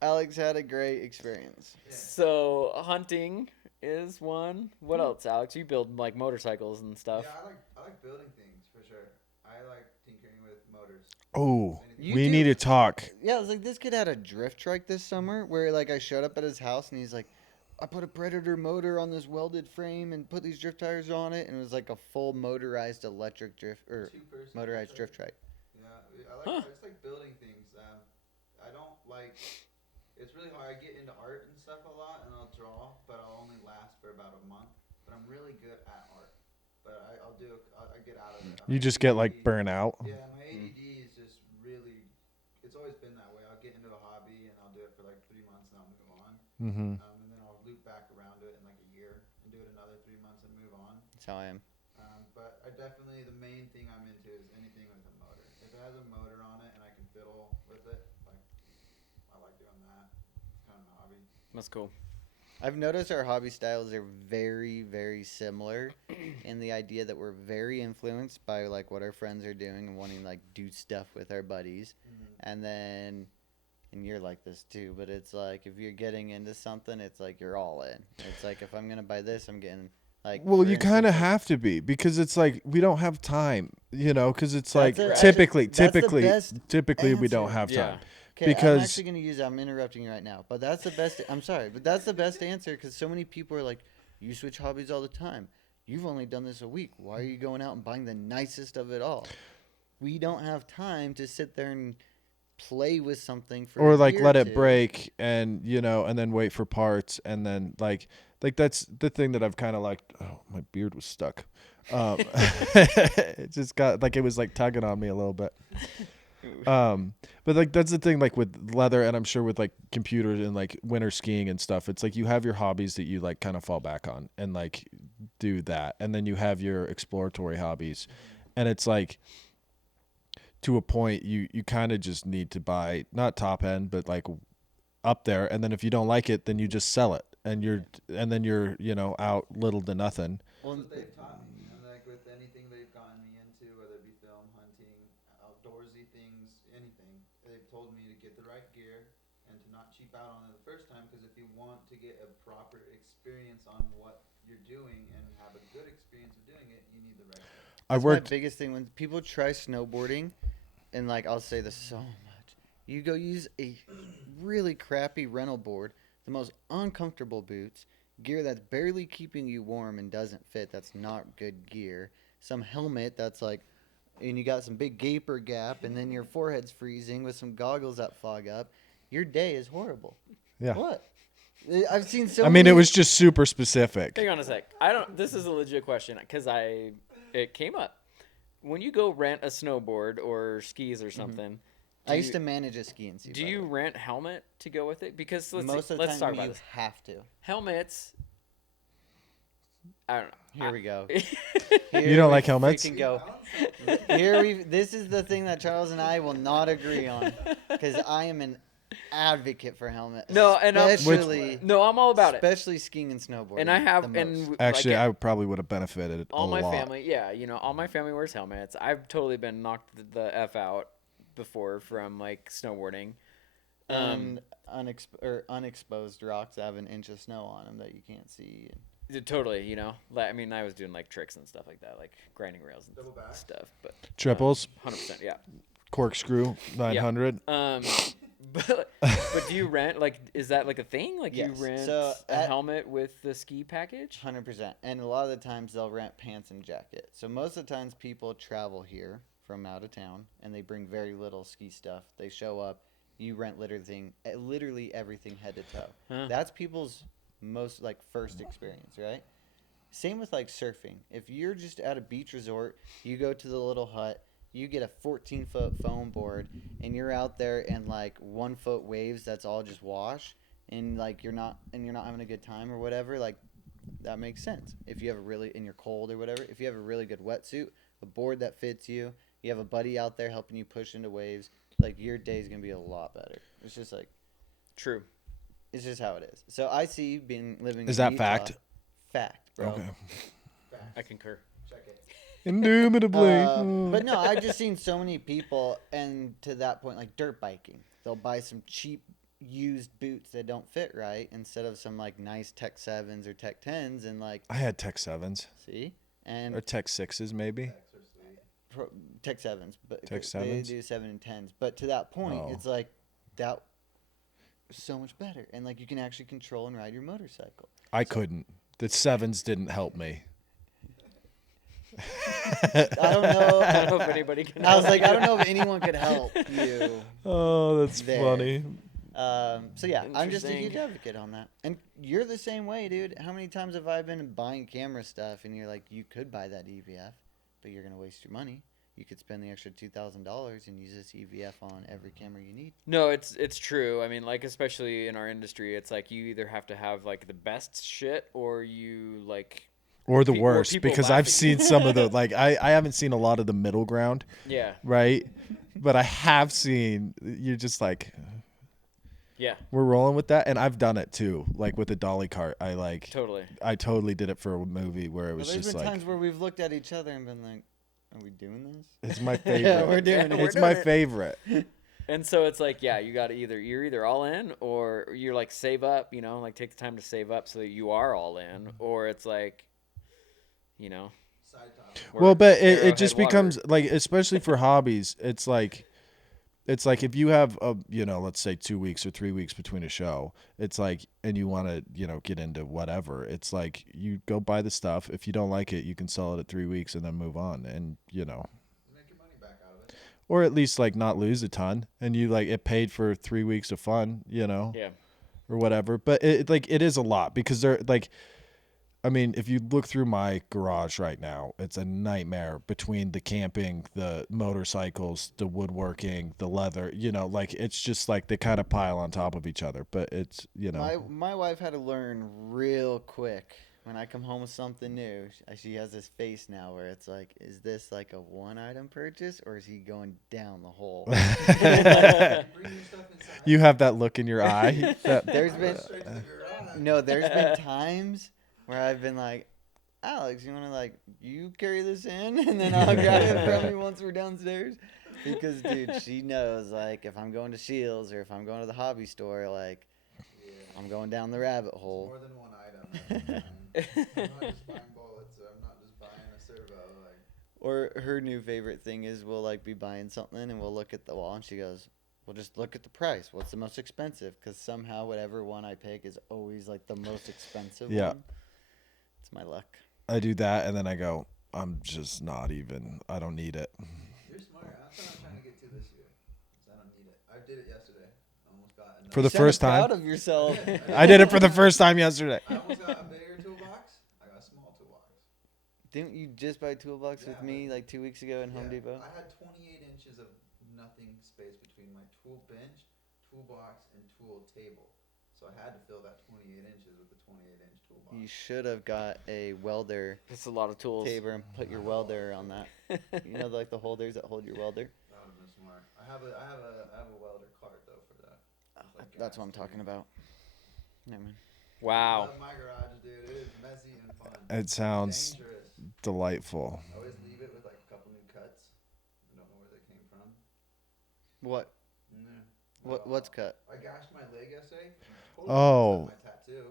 Alex had a great experience. Yeah. So hunting is one. What else, Alex? You build like motorcycles and stuff. Yeah, I like building things for sure. I like tinkering with motors. Oh, You we do- need to talk. Yeah, I was like, this kid had a drift trike this summer where like I showed up at his house and he's like, I put a Predator motor on this welded frame and put these drift tires on it, and it was like a full motorized electric drift or Two-person motorized drift drift trike. Yeah, I like. Huh. I just like building things. I don't like. It's really hard. I get into art and stuff a lot, and I'll draw, but I'll only last for about a month. But I'm really good at art. But I'll do. I get out of it. You just get like burnt out. Yeah, my ADD is just really. It's always been that way. I'll get into a hobby and I'll do it for like 3 months and I'll move on. Mm-hmm. And then I'll loop back around to it in like a year and do it another 3 months and move on. That's how I am. But I definitely, the main thing I'm into is anything with a motor. If it has a motor on it and I can fiddle with it, like, I like doing that. It's kind of my hobby. That's cool. I've noticed our hobby styles are very, very similar in the idea that we're very influenced by like what our friends are doing and wanting to like do stuff with our buddies. And then, and you're like this too, but it's like if you're getting into something, it's like you're all in. It's like if I'm going to buy this, I'm getting like. Well, for you kind of instance, like, have to be because it's like we don't have time, you know, because it's like That's typically, that's the best typically we don't answer. have Yeah. time. Okay, Because- I'm actually going to use that. I'm interrupting you right now. But that's the best. I'm sorry, but that's the best answer because so many people are like, you switch hobbies all the time. You've only done this a week. Why are you going out and buying the nicest of it all? We don't have time to sit there and play with something for Or a like year let or it two. break and you know and then wait for parts and then like that's the thing that I've kind of like. Oh, my beard was stuck. It just got like it was like tugging on me a little bit. But like that's the thing like with leather and I'm sure with like computers and like winter skiing and stuff, it's like you have your hobbies that you like kind of fall back on and like do that, and then you have your exploratory hobbies, and it's like to a point you kind of just need to buy not top end but like up there, and then if you don't like it then you just sell it and then you're you know out little to nothing. Well, That's what they've taught me. And like with anything they've gotten me into, whether it be film, hunting, outdoorsy things, anything, they've told me to get the right gear and to not cheap out on it the first time, because if you want to get a proper experience on what you're doing and have a good experience of doing it, you need the right gear. I That's worked my biggest thing when people try snowboarding, and like I'll say this so much. You go use a really crappy rental board, the most uncomfortable boots, gear that's barely keeping you warm and doesn't fit. That's not good gear. Some helmet that's like, and you got some big gaper gap, and then your forehead's freezing with some goggles that fog up. Your day is horrible. yeah What? I've seen so. I mean many, it was just super specific. Hang on a sec. This is a legit question because it came up. When you go rent a snowboard or skis or something, I used to manage a ski and ski. do you rent helmet to go with it? Because Most of the let's time talk about you this. have to. Helmets. I don't know. Here we go. You Here don't we like helmets? freaking go. This is the thing that Charles and I will not agree on because I am an advocate for helmets. No, and especially I'm all about it. especially skiing and snowboarding. And I have the and most. Actually, like, I probably would have benefited all a my lot. family, yeah, all my family wears helmets. I've totally been knocked the f out before from like snowboarding. And unexposed rocks that have an inch of snow on them that you can't see. Totally, like, I mean, I was doing like tricks and stuff like that, like grinding rails and Double back? stuff, but Triples, 100%, yeah. corkscrew, 900. But do you rent, like, is that like a thing? Like Yes. you rent So a helmet with the ski package? 100%. And a lot of the times they'll rent pants and jacket. So most of the times people travel here from out of town and they bring very little ski stuff. They show up, you rent literally everything head to toe. Huh. That's people's most like first experience, right? Same with like surfing. If you're just at a beach resort, you go to the little hut, you get a 14-foot foam board, and you're out there in like 1 foot waves that's all just wash, and like you're not having a good time or whatever. Like that makes sense. If you have and you're cold or whatever, if you have a really good wetsuit, a board that fits you, you have a buddy out there helping you push into waves, like your day's gonna be a lot better. It's just like True. it's just how it is. So I see living. Is in that Utah, fact? Fact, bro. Okay. I concur. Check it. Indubitably. But no, I've just seen so many people, and to that point, like dirt biking, they'll buy some cheap used boots that don't fit right instead of some like nice Tech 7s or Tech 10s and like I had Tech 7s see and or Tech 6s maybe. Techs are sweet. Tech 7s, but Tech they 7s? do 7 and 10s. But to that point, Oh. it's like that so much better, and like you can actually control and ride your motorcycle. I couldn't. The 7s didn't help me. I don't know. I don't know if anybody can. I was help like, you. I don't know if anyone could help you. Oh, that's There. funny. So yeah, I'm just a huge Interesting. advocate on that. And you're the same way, dude. How many times have I been buying camera stuff and you're like, you could buy that EVF, but you're gonna waste your money. You could spend the extra $2,000 and use this EVF on every camera you need. No, it's true. I mean, like especially in our industry, it's like you either have to have like the best shit or you like Or the Or worst, people because laugh I've at seen some of the like I haven't seen a lot of the middle ground, yeah. right? But I have seen you're just like Yeah, we're rolling with that, and I've done it too. Like with the dolly cart, totally. I totally did it for a movie where it Well, was there's just been like times where we've looked at each other and been like, are we doing this? it's my favorite. Yeah, we're doing it. It's We're my doing it. favorite. And so it's like, yeah, you got to you're either all in or you're like save up, you know, like take the time to save up so that you are all in, or it's like, you know, Side topic. Well, but it Arrowhead just water. becomes like, especially for hobbies, it's like if you have let's say 2 weeks or 3 weeks between a show, it's like, and you want to, get into whatever, it's like you go buy the stuff. If you don't like it, you can sell it at 3 weeks and then move on, and Make your money back out of it. or at least like not lose a ton, and you like it paid for 3 weeks of fun, yeah. or whatever. But it is a lot because they're like, I mean, if you look through my garage right now, it's a nightmare between the camping, the motorcycles, the woodworking, the leather, like it's just like they kind of pile on top of each other. But it's, My wife had to learn real quick. When I come home with something new, she has this face now where it's like, is this like a one-item purchase or is he going down the hole? Bring your stuff inside. you have that look in your eye. That, There's I been go straight to the garage. no, there's been times where I've been like, Alex, you want to like you carry this in, and then I'll grab it from you once we're downstairs. Because dude, she knows like if I'm going to Shields or if I'm going to the hobby store, like Yeah. I'm going down the rabbit It's hole. more than one item. Every time. I'm not just buying bullets, or I'm not just buying a servo. Like, Or her new favorite thing is we'll like be buying something and we'll look at the wall and she goes, "Well, just look at the price. What's the most expensive?" Because somehow whatever one I pick is always like the most expensive Yeah. one. It's my luck. I do that, and then I go, I'm just not even. I don't need it. you're smart. That's what I'm trying to get to this year. 'Cause I don't need it. I did it yesterday. I almost got another. For the You sounded first time? proud of yourself. I did it for the first time yesterday. I almost got a bigger toolbox. I got a small toolbox. Didn't you just buy a toolbox with Yeah, me but- like 2 weeks ago in Home Yeah, Depot? I had 28 inches of nothing space between my tool bench, toolbox, and tool table. So I had to fill that 28 inches with the 28-inch toolbox. You should have got a welder It's a lot of tools. table and put your welder on that. You know, like the holders that hold your welder. That would have been smart. I have a welder cart though for that. With, like, That's what I'm gas talking in it. about. Never mind. I Wow. love my garage, dude. It is messy and fun. It sounds Dangerous. delightful. I always leave it with like a couple new cuts. I don't know where they came from. What? Yeah. What's cut? I gashed my leg yesterday. Oh. My tattoo.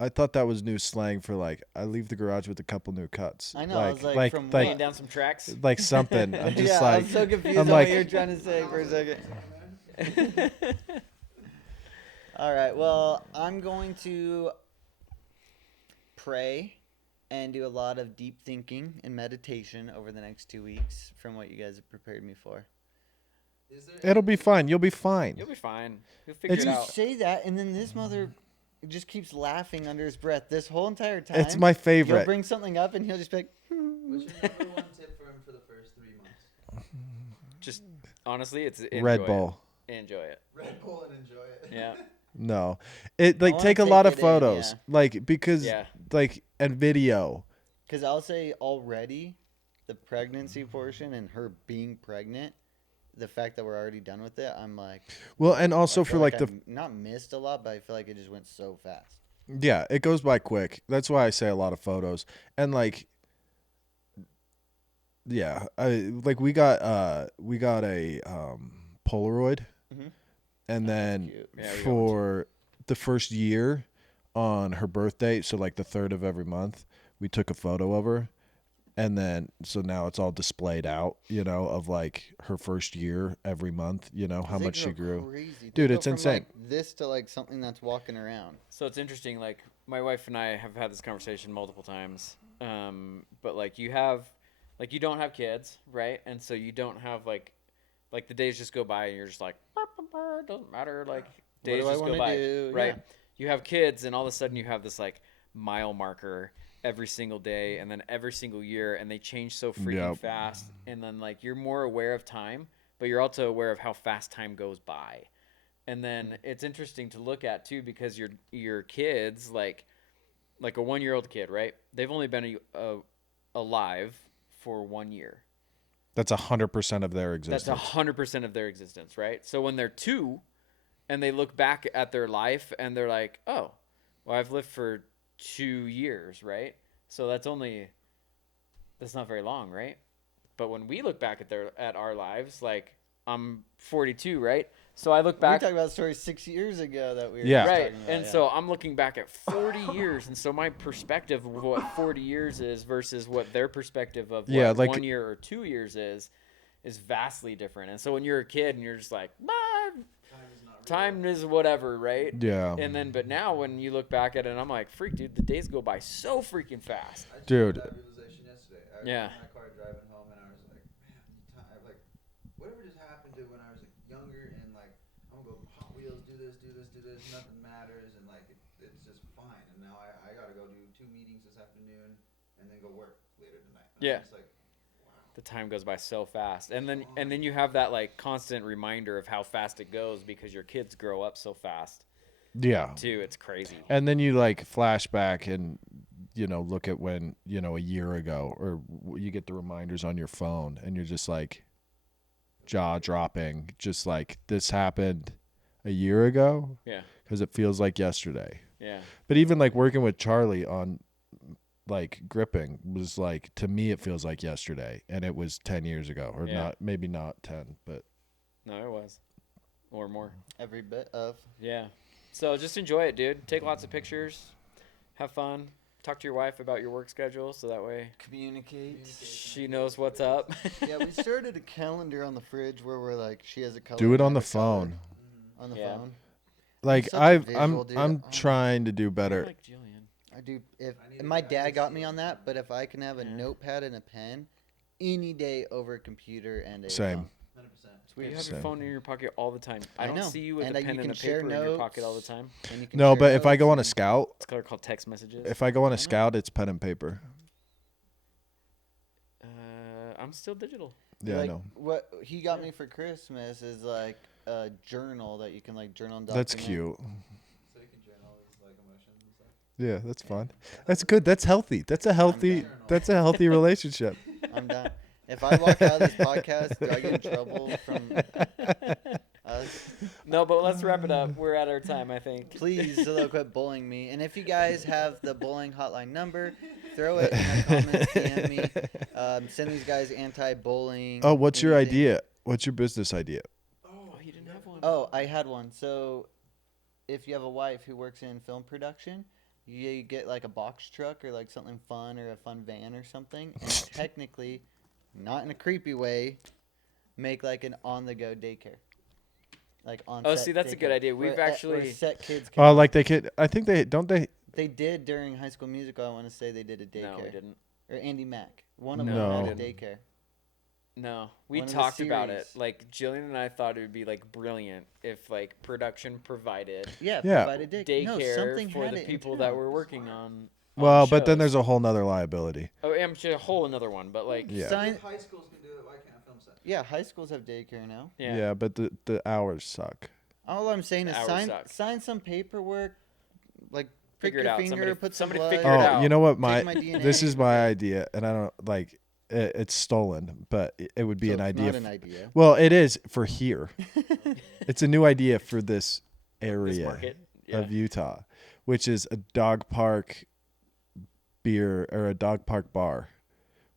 I thought that was new slang for like I leave the garage with a couple new cuts. I know, I was like, from Laying what? down some tracks. like something. I'm just yeah, like I'm so confused I'm on like- what you're trying to say for a second. All right. Well, I'm going to pray and do a lot of deep thinking and meditation over the next 2 weeks from what you guys have prepared me for. Is there it'll be fine. You'll be fine. You'll be fine. You'll figure It's- it You out. say that, and then this mother just keeps laughing under his breath this whole entire time. It's my You'll favorite. bring something up, and he'll just be like, What's your number one tip for him for the first 3 months? Just honestly, it's enjoy Red it. Bull. Enjoy it. Red Bull and enjoy it. Yeah. No. It like wanna take a take lot of it in, photos. yeah. Like because Yeah. like and video. Because I'll say already the pregnancy portion and her being pregnant, the fact that we're already done with it, I'm like, Well, and also I for feel like the I've not missed a lot, but I feel like it just went so fast. yeah, it goes by quick. That's why I say a lot of photos. And like yeah, we got a Polaroid Mhm. and then cute. Yeah, we got one for the first year on her birthday, so like the 3rd of every month, we took a photo of her. And then, so now it's all displayed out, of like her first year every month, how They much she grow grew. Crazy. They Dude, go it's from, insane. Like this to like something that's walking around. So it's interesting. Like my wife and I have had this conversation multiple times. But like you don't have kids, right? And so you don't have like the days just go by and you're just like, "Burr, burr, burr, doesn't matter. Like days do I just go wanna by, do? right? Yeah. You have kids and all of a sudden you have this like mile marker every single day and then every single year, and they change so freaking Yep. fast. And then like you're more aware of time, but you're also aware of how fast time goes by. And then it's interesting to look at too, because your kids, like a 1-year-old kid, right? They've only been alive for 1 year. That's 100% of their existence. That's 100% of their existence, right? So when they're 2 and they look back at their life and they're like, oh, well, I've lived for 2 years, right? So that's not very long, right? But when we look back at our lives, like I'm 42, right? So I look We back. talked about a story 6 years ago that we were Yeah. just Right. talking about, And yeah. so I'm looking back at 40 years. And so my perspective of what 40 years is versus what their perspective of Yeah, what like- 1 year or 2 years is vastly different. And so when you're a kid and you're just like, time is whatever, right? Yeah. And then, but now when you look back at it, I'm like, freak, dude, the days go by so freaking fast. I just Dude. had that realization yesterday. I was Yeah. in my car driving home, and I was like, man, like, whatever just happened to when I was like younger, and like, I'm gonna go Hot Wheels, do this, nothing matters, and like, it's just fine. And now I gotta go do 2 meetings this afternoon, and then go work later tonight. And Yeah. I'm just like, The time goes by so fast. And then you have that like constant reminder of how fast it goes because your kids grow up so fast Yeah. too. It's crazy. And then you like flash back and, look at when, a year ago, or you get the reminders on your phone and you're just like jaw dropping, just like this happened a year ago. Yeah. Because it feels like yesterday. Yeah. But even like working with Charlie on like gripping was like, to me, it feels like yesterday, and it was 10 years ago, or Yeah. not, maybe not 10, but No, it was. Or more. Every bit of. Yeah. So just enjoy it, dude. Take lots of pictures. Have fun. Talk to your wife about your work schedule so that way Communicate. she knows what's up. Yeah, we started a calendar on the fridge where we're like, she has a color. do it and I on the have a color. phone. On the Yeah. phone. Like such a I'm visual dude. I'm Oh. trying to do I better. like Jillian. I do. If I need and to- my I dad need got to me see on it. that, but if I can have a Yeah. notepad and a pen, any day over a computer and a Same. phone. 100%. So you have Same. your phone in your pocket all the time. I I don't know. see you with And a you pen can and a share paper in your pocket all the notes. time. And you can No, share but if I notes go on a and- scout, It's called text messages. if I go on I a know. scout, it's pen and paper. I'm still digital. Yeah, like, I know. What he got me for Christmas is like a journal that you can like journal and That's document. cute. So you can journal his like emotions and stuff. Yeah, that's fun. That's good. That's healthy. That's a healthy. down. That's a healthy relationship. I'm down. If I walk out of this podcast, do I get in trouble from us? No, but let's wrap it up. We're at our time, I think. Please, so they'll quit bullying me. And if you guys have the bullying hotline number, throw it in the comments, DM me. Send these guys anti-bullying. Oh, what's your anything. idea? What's your business idea? Oh, you didn't have one. Oh, I had one. So, if you have a wife who works in film production, you get like a box truck or like something fun or a fun van or something, and technically, not in a creepy way, make like an on-the-go daycare. Like on. Oh, see, that's a good idea. We've where actually- set kids. Oh, like they could. I think they don't. They. They did during High School Musical. I want to say they did a daycare. No, we didn't. Or Andy Mack. One of No. them had a We daycare. No, we One of the talked about it. series. Like Jillian and I thought it would be like brilliant if like production provided Yeah, Yeah. provided daycare No, something for had the it in people town. that were working on. Well, but then shows. there's a whole nother liability. Oh, I'm sure a whole another one, but like Yeah. Sign- If high schools can do it, why can't a film set? Yeah, high schools have daycare now. yeah. But the hours suck. All I'm saying is Hours sign suck. sign some paperwork, like prick Figure it your out. finger, Somebody- put some somebody blood. figure it Oh, out. you know what? Take My my DNA. this is my idea, and I don't like. It's stolen, but it would be So an it's idea. Not an idea. Well, it is for here. It's a new idea for this This area market. Yeah. of Utah, which is a dog park beer or a dog park bar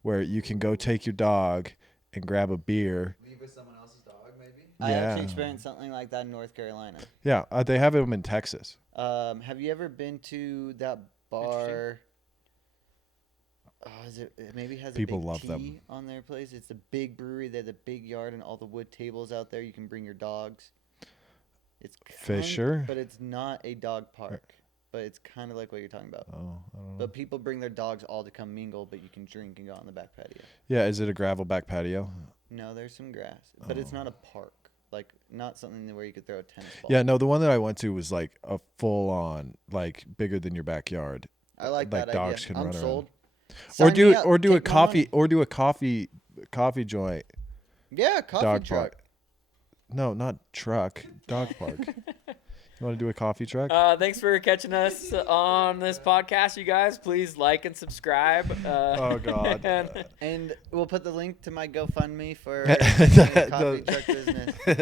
where you can go take your dog and grab a beer. Leave with someone else's dog, maybe. I actually Yeah. experienced something like that in North Carolina. Yeah, they have them in Texas. Have you ever been to that bar? Oh, it maybe has People a big love T them. on their place. It's a big brewery. They have a big yard and all the wood tables out there. You can bring your dogs. It's Fisher? but it's not a dog park. But it's kind of like what you're talking about. Oh, I don't know. But people bring their dogs all to come mingle, but you can drink and go on the back patio. Yeah, is it a gravel back patio? No, there's some grass, but it's not a park. Like not something where you could throw a tennis ball. Yeah, no, the one that I went to was like a full on, like bigger than your backyard. I like Like that dogs idea. can I'm run around. sold. Or Sign do me up. a Take my coffee money. coffee joint Yeah, coffee dog truck. park. No, not truck. Dog park. You want to do a coffee truck? Thanks for catching us on this podcast, you guys. Please like and subscribe. Oh, God. and And we'll put the link to my GoFundMe for The- coffee truck business.